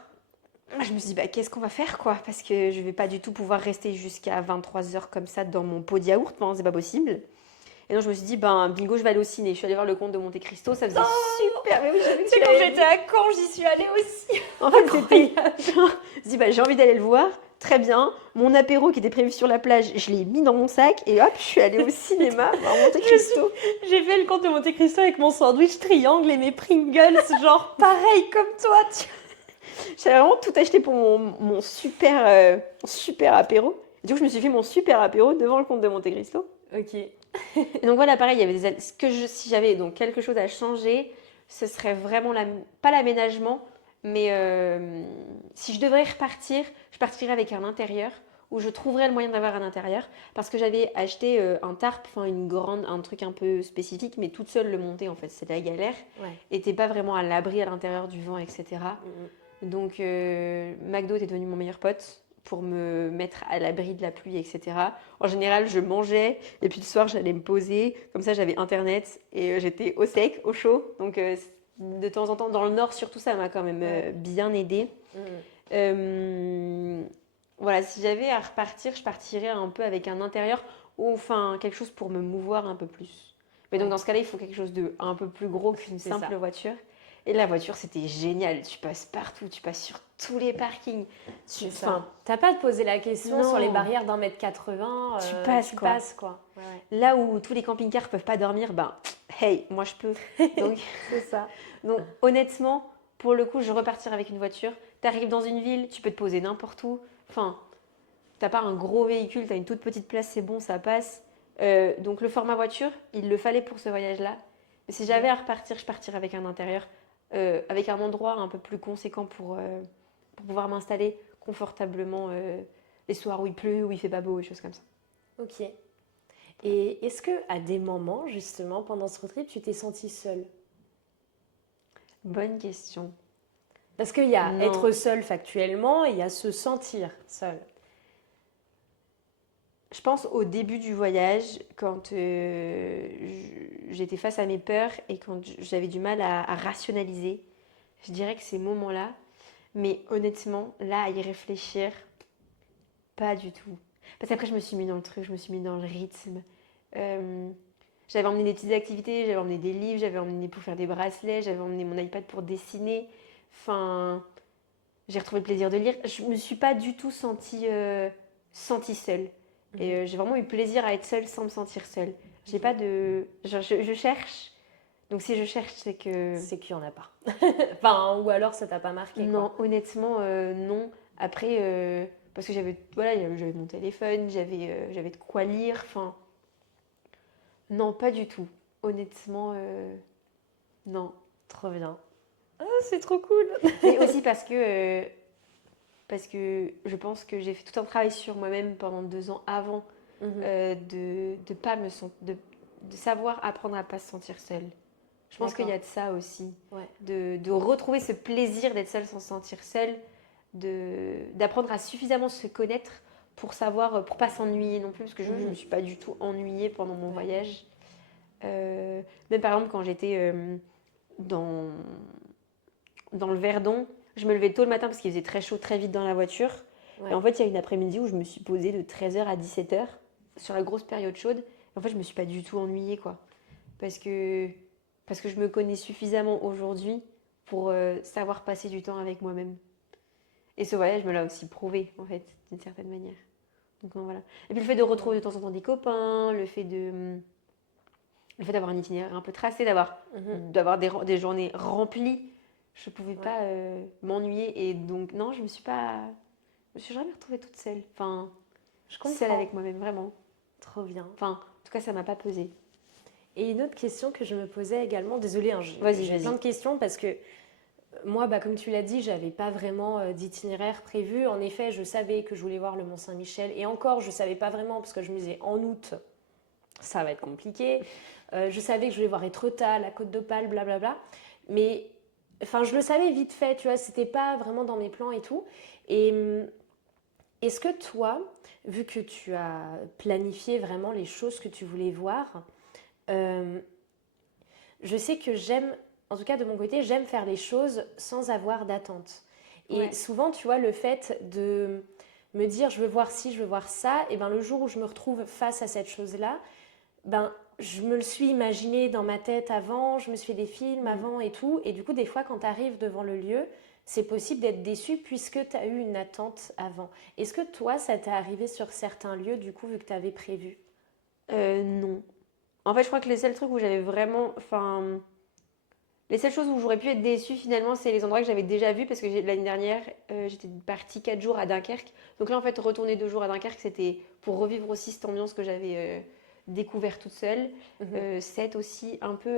je me suis dit, qu'est-ce qu'on va faire, quoi? Parce que je vais pas du tout pouvoir rester jusqu'à 23h comme ça dans mon pot de yaourt, c'est pas possible. Et donc je me suis dit, bingo, je vais aller au ciné. Je suis allée voir Le Comte de Monte Cristo, ça faisait super. Mais oui, c'est quand j'étais à Caen, j'y suis allée aussi. En fait, c'était. Je me suis dit, j'ai envie d'aller le voir. Très bien. Mon apéro qui était prévu sur la plage, je l'ai mis dans mon sac et hop, je suis allée au cinéma à Monte Cristo. J'ai fait Le Comte de Monte Cristo avec mon sandwich triangle et mes Pringles, genre pareil comme toi. J'avais vraiment tout acheté pour mon super apéro. Et du coup, je me suis fait mon super apéro devant Le Comte de Monte Cristo. Ok. Et donc voilà, pareil, il y avait si j'avais donc quelque chose à changer, ce serait vraiment pas l'aménagement, mais si je devrais repartir, je partirais avec un intérieur où je trouverais le moyen d'avoir un intérieur parce que j'avais acheté un tarp, un truc un peu spécifique, mais toute seule le monter en fait, c'est la galère. Et t'es pas vraiment à l'abri à l'intérieur du vent, etc. Donc McDo était devenu mon meilleur pote pour me mettre à l'abri de la pluie, etc. En général, je mangeais et puis le soir, j'allais me poser. Comme ça, j'avais Internet et j'étais au sec, au chaud. Donc, de temps en temps, dans le nord, surtout, ça m'a quand même bien aidée. Voilà, si j'avais à repartir, je partirais un peu avec un intérieur ou quelque chose pour me mouvoir un peu plus. Mais donc, dans ce cas-là, il faut quelque chose de un peu plus gros qu'une simple voiture. Et la voiture, c'était génial. Tu passes partout, tu passes sur tous les parkings. T'as pas à te poser la question sur les barrières d'1,80 m. Tu passes quoi. Là où tous les camping-cars peuvent pas dormir, hey, moi je peux. Donc, c'est ça. Donc honnêtement, pour le coup, je repartirai avec une voiture. T'arrives dans une ville, tu peux te poser n'importe où. T'as pas un gros véhicule, t'as une toute petite place, c'est bon, ça passe. Donc le format voiture, il le fallait pour ce voyage-là. Mais si j'avais à repartir, je partirais avec un intérieur. Avec un endroit un peu plus conséquent pour pouvoir m'installer confortablement les soirs où il pleut, où il fait pas beau, et choses comme ça. Ok. Et est-ce qu'à des moments, justement, pendant ce road trip, tu t'es sentie seule? Bonne question. Parce qu'il y a être seule factuellement et il y a se sentir seule. Je pense au début du voyage, quand j'étais face à mes peurs et quand j'avais du mal à rationaliser. Je dirais que ces moments-là, mais honnêtement, là, à y réfléchir, pas du tout. Parce qu'après, je me suis mis dans le truc, je me suis mis dans le rythme. J'avais emmené des petites activités, j'avais emmené des livres, j'avais emmené pour faire des bracelets, j'avais emmené mon iPad pour dessiner. J'ai retrouvé le plaisir de lire. Je me suis pas du tout sentie seule. Et j'ai vraiment eu plaisir à être seule sans me sentir seule. J'ai pas de... Je cherche. Donc si je cherche, c'est que... C'est qu'il n'y en a pas. Enfin, ou alors ça t'a pas marqué, Non, quoi. honnêtement, non. Après, parce que j'avais mon téléphone, j'avais de quoi lire. Enfin, non, pas du tout. Honnêtement, non. Trop bien. Ah, c'est trop cool. Mais aussi parce que je pense que j'ai fait tout un travail sur moi-même pendant 2 ans avant de pas me de savoir apprendre à pas se sentir seule. Je pense qu'il y a de ça aussi, de retrouver ce plaisir d'être seule sans se sentir seule, d'apprendre à suffisamment se connaître pour savoir, pour pas s'ennuyer non plus, parce que je me suis pas du tout ennuyée pendant mon voyage. Même par exemple quand j'étais dans le Verdon, je me levais tôt le matin parce qu'il faisait très chaud très vite dans la voiture. Et en fait, il y a une après-midi où je me suis posée de 13h à 17h sur la grosse période chaude. Et en fait, je me suis pas du tout ennuyée, quoi. Parce que je me connais suffisamment aujourd'hui pour savoir passer du temps avec moi-même. Et ce voyage me l'a aussi prouvé, en fait, d'une certaine manière. Donc voilà. Et puis le fait de retrouver de temps en temps des copains, le fait d'avoir un itinéraire un peu tracé, d'avoir des journées remplies, je ne pouvais pas m'ennuyer. Et donc, non, je me suis jamais retrouvée toute seule. Enfin, seule avec moi-même, vraiment. Trop bien. Enfin, en tout cas, ça ne m'a pas pesé. Et une autre question que je me posais également, désolée, j'ai plein de questions parce que moi, comme tu l'as dit, j'avais pas vraiment d'itinéraire prévu. En effet, je savais que je voulais voir le Mont-Saint-Michel et encore, je savais pas vraiment parce que je me disais en août, ça va être compliqué. Je savais que je voulais voir Étretat, la Côte d'Opale, blablabla. Mais enfin, je le savais vite fait, tu vois, c'était pas vraiment dans mes plans et tout. Et est-ce que toi, vu que tu as planifié vraiment les choses que tu voulais voir, je sais que j'aime, en tout cas de mon côté, j'aime faire les choses sans avoir d'attente. Et souvent, tu vois, le fait de me dire je veux voir ci, je veux voir ça, et ben le jour où je me retrouve face à cette chose-là, je me le suis imaginé dans ma tête avant, je me suis fait des films avant et tout. Et du coup, des fois, quand tu arrives devant le lieu, c'est possible d'être déçu puisque tu as eu une attente avant. Est-ce que toi, ça t'est arrivé sur certains lieux, du coup, vu que tu avais prévu? Non. En fait, je crois que les seuls trucs où j'avais vraiment... Enfin, les seules choses où j'aurais pu être déçue, finalement, c'est les endroits que j'avais déjà vus. Parce que l'année dernière, j'étais partie 4 jours à Dunkerque. Donc là, en fait, retourner 2 jours à Dunkerque, c'était pour revivre aussi cette ambiance que j'avais... découvert toute seule. 7 aussi, un peu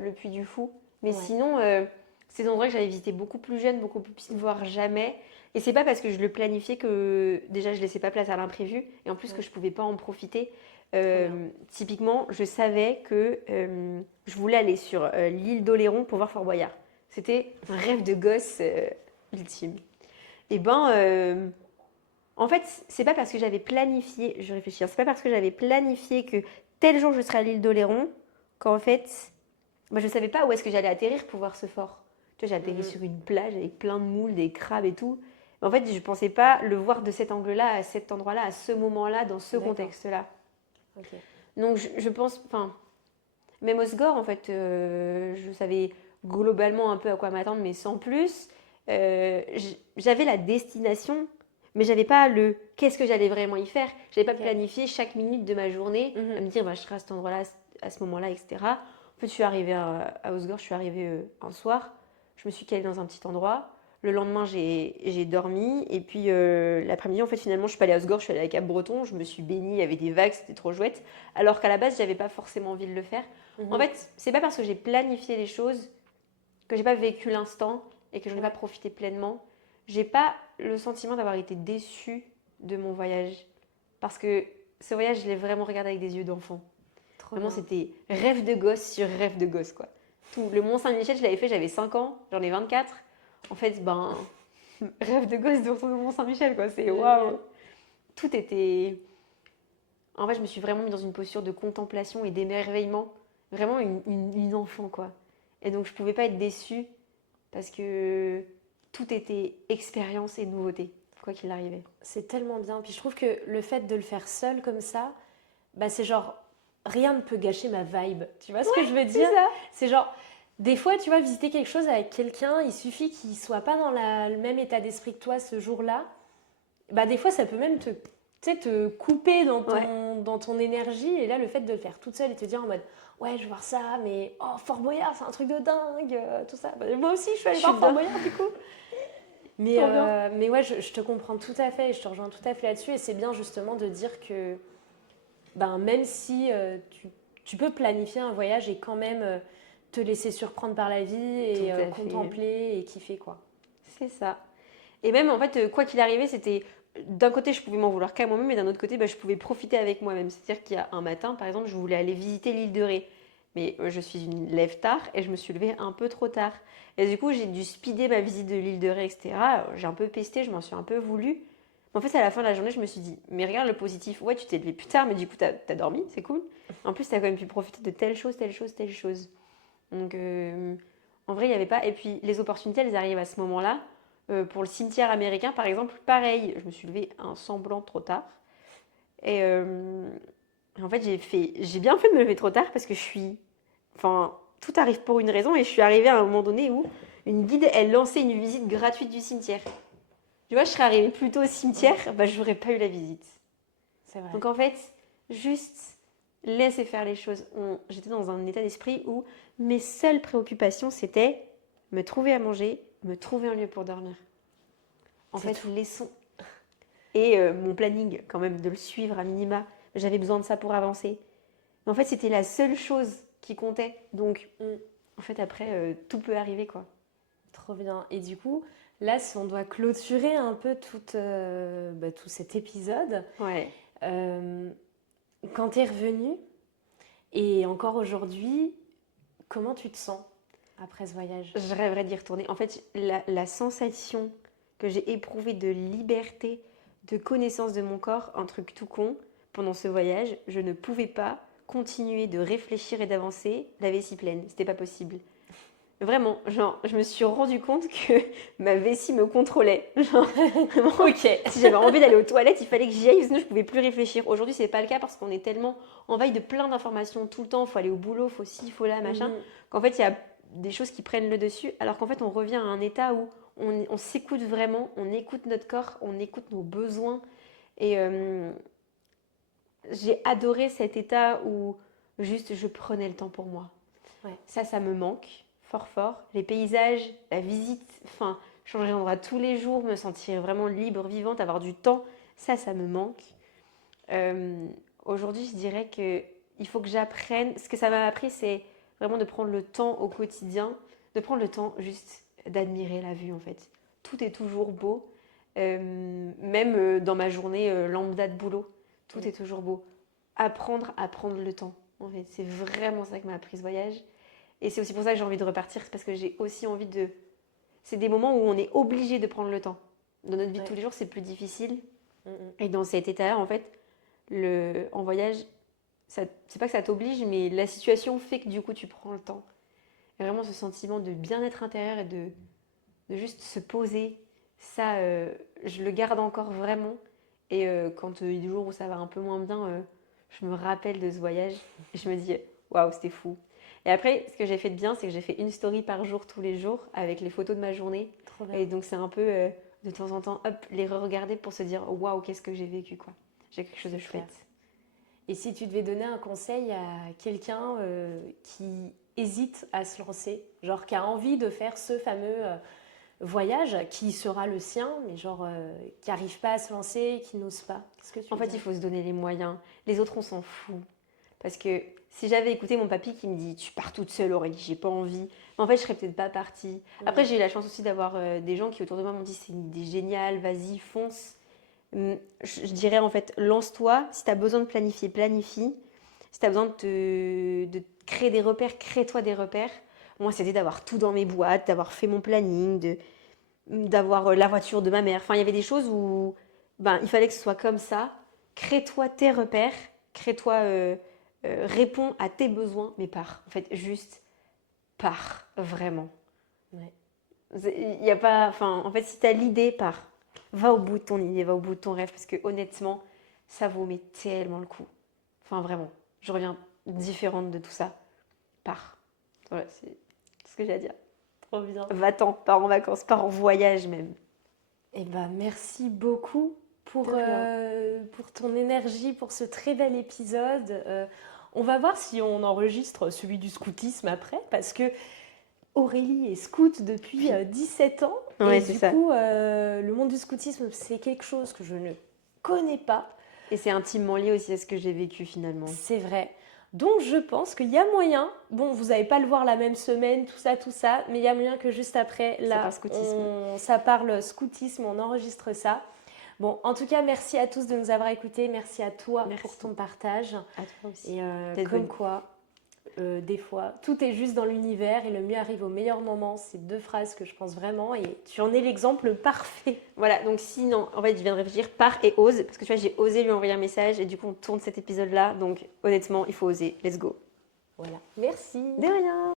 le Puy du Fou. Mais sinon, ces endroits que j'avais visités beaucoup plus jeune, beaucoup plus petite, voire jamais. Et c'est pas parce que je le planifiais que déjà je laissais pas place à l'imprévu et en plus que je pouvais pas en profiter. Typiquement, je savais que je voulais aller sur l'île d'Oléron pour voir Fort Boyard. C'était un rêve de gosse ultime. Et en fait, c'est pas parce que j'avais planifié, je réfléchis, c'est pas parce que j'avais planifié que tel jour je serai à l'île d'Oléron qu'en fait, je savais pas où est-ce que j'allais atterrir pour voir ce fort. Tu vois, j'ai atterri sur une plage avec plein de moules, des crabes et tout. Mais en fait, je pensais pas le voir de cet angle-là, à cet endroit-là, à ce moment-là, dans ce contexte-là. Okay. Donc je pense, enfin, même Osgore, en fait, je savais globalement un peu à quoi m'attendre, mais sans plus. J'avais la destination. Mais j'avais pas le qu'est-ce que j'allais vraiment y faire. J'avais pas planifié chaque minute de ma journée à me dire je serai à cet endroit-là, à ce moment-là, etc. En fait, je suis arrivée à Osgore, je suis arrivée un soir. Je me suis calée dans un petit endroit. Le lendemain, j'ai dormi. Et puis l'après-midi, en fait, finalement, je suis pas allée à Osgore, je suis allée à Cap-Breton. Je me suis baignée, il y avait des vagues, c'était trop chouette. Alors qu'à la base, j'avais pas forcément envie de le faire. En fait, c'est pas parce que j'ai planifié les choses que j'ai pas vécu l'instant et que je n'ai pas profité pleinement. J'ai pas le sentiment d'avoir été déçue de mon voyage. Parce que ce voyage, je l'ai vraiment regardé avec des yeux d'enfant. Vraiment, c'était rêve de gosse sur rêve de gosse, quoi. Tout. Le Mont-Saint-Michel, je l'avais fait, j'avais 5 ans, j'en ai 24. En fait, rêve de gosse de retourner au Mont-Saint-Michel, quoi. C'est waouh. Tout était... En fait, je me suis vraiment mis dans une posture de contemplation et d'émerveillement. Vraiment une enfant, quoi. Et donc, je pouvais pas être déçue parce que... tout était expérience et nouveauté, quoi qu'il arrivait. C'est tellement bien. Puis je trouve que le fait de le faire seul comme ça, c'est genre, rien ne peut gâcher ma vibe. Tu vois ce que je veux dire? C'est genre, des fois, tu vois, visiter quelque chose avec quelqu'un, il suffit qu'il soit pas dans le même état d'esprit que toi ce jour-là. Des fois, ça peut même te te couper dans ton énergie. Et là, le fait de le faire toute seule et te dire en mode ouais, je vais voir ça, mais oh, Fort Boyard, c'est un truc de dingue, tout ça. Bah, moi aussi, je suis allée voir Fort Boyard du coup. Mais ouais, je te comprends tout à fait et je te rejoins tout à fait là-dessus. Et c'est bien justement de dire que même si tu peux planifier un voyage et quand même te laisser surprendre par la vie et contempler et kiffer, quoi. C'est ça. Et même, en fait, quoi qu'il arrivait, c'était... D'un côté, je pouvais m'en vouloir qu'à moi-même, mais d'un autre côté, je pouvais profiter avec moi-même. C'est-à-dire qu'il y a un matin, par exemple, je voulais aller visiter l'île de Ré. Mais je suis une lève tard et je me suis levée un peu trop tard. Et du coup, j'ai dû speeder ma visite de l'île de Ré, etc. J'ai un peu pesté, je m'en suis un peu voulu. Mais en fait, à la fin de la journée, je me suis dit, mais regarde le positif. Ouais, tu t'es levé plus tard, mais du coup, t'as dormi, c'est cool. En plus, t'as quand même pu profiter de telle chose, telle chose, telle chose. Donc, en vrai, il n'y avait pas... Et puis, les opportunités, elles arrivent à ce moment-là. Pour le cimetière américain, par exemple, pareil, je me suis levée un semblant trop tard. Et en fait, j'ai bien fait de me lever trop tard parce que tout arrive pour une raison et je suis arrivée à un moment donné où une guide, elle lançait une visite gratuite du cimetière. Tu vois, je serais arrivée plus tôt au cimetière, je n'aurais pas eu la visite. C'est vrai. Donc en fait, juste laisser faire les choses. J'étais dans un état d'esprit où mes seules préoccupations, c'était me trouver à manger, me trouver un lieu pour dormir. En fait, laissons. Et mon planning, quand même, de le suivre à minima. J'avais besoin de ça pour avancer. Mais en fait, c'était la seule chose qui comptait. Donc, en fait, après, tout peut arriver, quoi. Trop bien. Et du coup, là, si on doit clôturer un peu tout cet épisode, ouais. Quand tu es revenue, et encore aujourd'hui, comment tu te sens après ce voyage? Je rêverais d'y retourner. En fait, la sensation que j'ai éprouvée de liberté, de connaissance de mon corps, un truc tout con, pendant ce voyage, je ne pouvais pas continuer de réfléchir et d'avancer la vessie pleine. C'était pas possible. Vraiment, je me suis rendu compte que ma vessie me contrôlait. Vraiment, ok. Si j'avais envie d'aller aux toilettes, il fallait que j'y aille, sinon je pouvais plus réfléchir. Aujourd'hui, c'est pas le cas parce qu'on est tellement en veille de plein d'informations tout le temps. Il faut aller au boulot, il faut ci, il faut là, machin. Qu'en fait, il y a des choses qui prennent le dessus, alors qu'en fait, on revient à un état où on s'écoute vraiment, on écoute notre corps, on écoute nos besoins. Et j'ai adoré cet état où juste je prenais le temps pour moi. Ouais. Ça me manque fort. Les paysages, la visite, changer d'endroit tous les jours, me sentir vraiment libre, vivante, avoir du temps, ça me manque. Aujourd'hui, je dirais qu'il faut que j'apprenne. Ce que ça m'a appris, c'est vraiment de prendre le temps au quotidien, de prendre le temps juste d'admirer la vue, en fait. Tout est toujours beau, même dans ma journée lambda de boulot, tout est toujours beau. Apprendre à prendre le temps, en fait. C'est vraiment ça que m'a appris ce voyage. Et c'est aussi pour ça que j'ai envie de repartir, c'est parce que j'ai aussi envie de... C'est des moments où on est obligé de prendre le temps. Dans notre vie de tous les jours, c'est plus difficile. Et dans cet état-là, en fait, en voyage, c'est pas que ça t'oblige, mais la situation fait que du coup, tu prends le temps. Et vraiment, ce sentiment de bien-être intérieur et de juste se poser, ça, je le garde encore vraiment. Et quand il y a des jours où ça va un peu moins bien, je me rappelle de ce voyage et je me dis, waouh, c'était fou. Et après, ce que j'ai fait de bien, c'est que j'ai fait une story par jour, tous les jours, avec les photos de ma journée. Trop bien. Et donc, c'est un peu, de temps en temps, hop, les re-regarder pour se dire, waouh, qu'est-ce que j'ai vécu, quoi. J'ai quelque chose de chouette. Et si tu devais donner un conseil à quelqu'un qui hésite à se lancer, genre qui a envie de faire ce fameux voyage, qui sera le sien, mais genre qui n'arrive pas à se lancer, qui n'ose pas, qu'est-ce que tu En fait, il faut se donner les moyens. Les autres, on s'en fout. Parce que si j'avais écouté mon papy qui me dit « Tu pars toute seule, Aurélie, j'ai pas envie », en fait, je serais peut-être pas partie. Après, j'ai eu la chance aussi d'avoir des gens qui autour de moi m'ont dit « C'est une idée géniale, vas-y, fonce ». Je dirais en fait, lance-toi. Si tu as besoin de planifier, planifie. Si tu as besoin de créer des repères, crée-toi des repères. Moi, c'était d'avoir tout dans mes boîtes, d'avoir fait mon planning, d'avoir la voiture de ma mère. Enfin, il y avait des choses où il fallait que ce soit comme ça. Crée-toi tes repères, crée-toi... réponds à tes besoins, mais pars. En fait, juste pars, vraiment. Ouais. Il y a pas, en fait, si tu as l'idée, pars. Va au bout de ton idée, va au bout de ton rêve, parce que honnêtement, ça vaut mais tellement le coup. Enfin, vraiment, je reviens différente de tout ça. Pars. Voilà, c'est tout ce que j'ai à dire. Trop bien. Va-t'en, pars en vacances, pars en voyage même. Eh ben, merci beaucoup pour ton énergie, pour ce très bel épisode. On va voir si on enregistre celui du scoutisme après, parce que Aurélie est scout depuis 17 ans. Ouais, et c'est du ça. coup, le monde du scoutisme, c'est quelque chose que je ne connais pas. Et c'est intimement lié aussi à ce que j'ai vécu finalement. C'est vrai. Donc, je pense qu'il y a moyen, bon, vous n'allez pas le voir la même semaine, tout ça, mais il y a moyen que juste après, là, ça parle scoutisme, on enregistre ça. Bon, en tout cas, merci à tous de nous avoir écoutés. Merci à toi pour ton partage. À toi aussi. Et comme quoi, des fois, tout est juste dans l'univers et le mieux arrive au meilleur moment. C'est 2 phrases que je pense vraiment et tu en es l'exemple parfait. Voilà, donc sinon, en fait, je viens de réfléchir, pars et ose, parce que tu vois, j'ai osé lui envoyer un message et du coup, on tourne cet épisode-là. Donc, honnêtement, il faut oser. Let's go. Voilà, merci. De rien.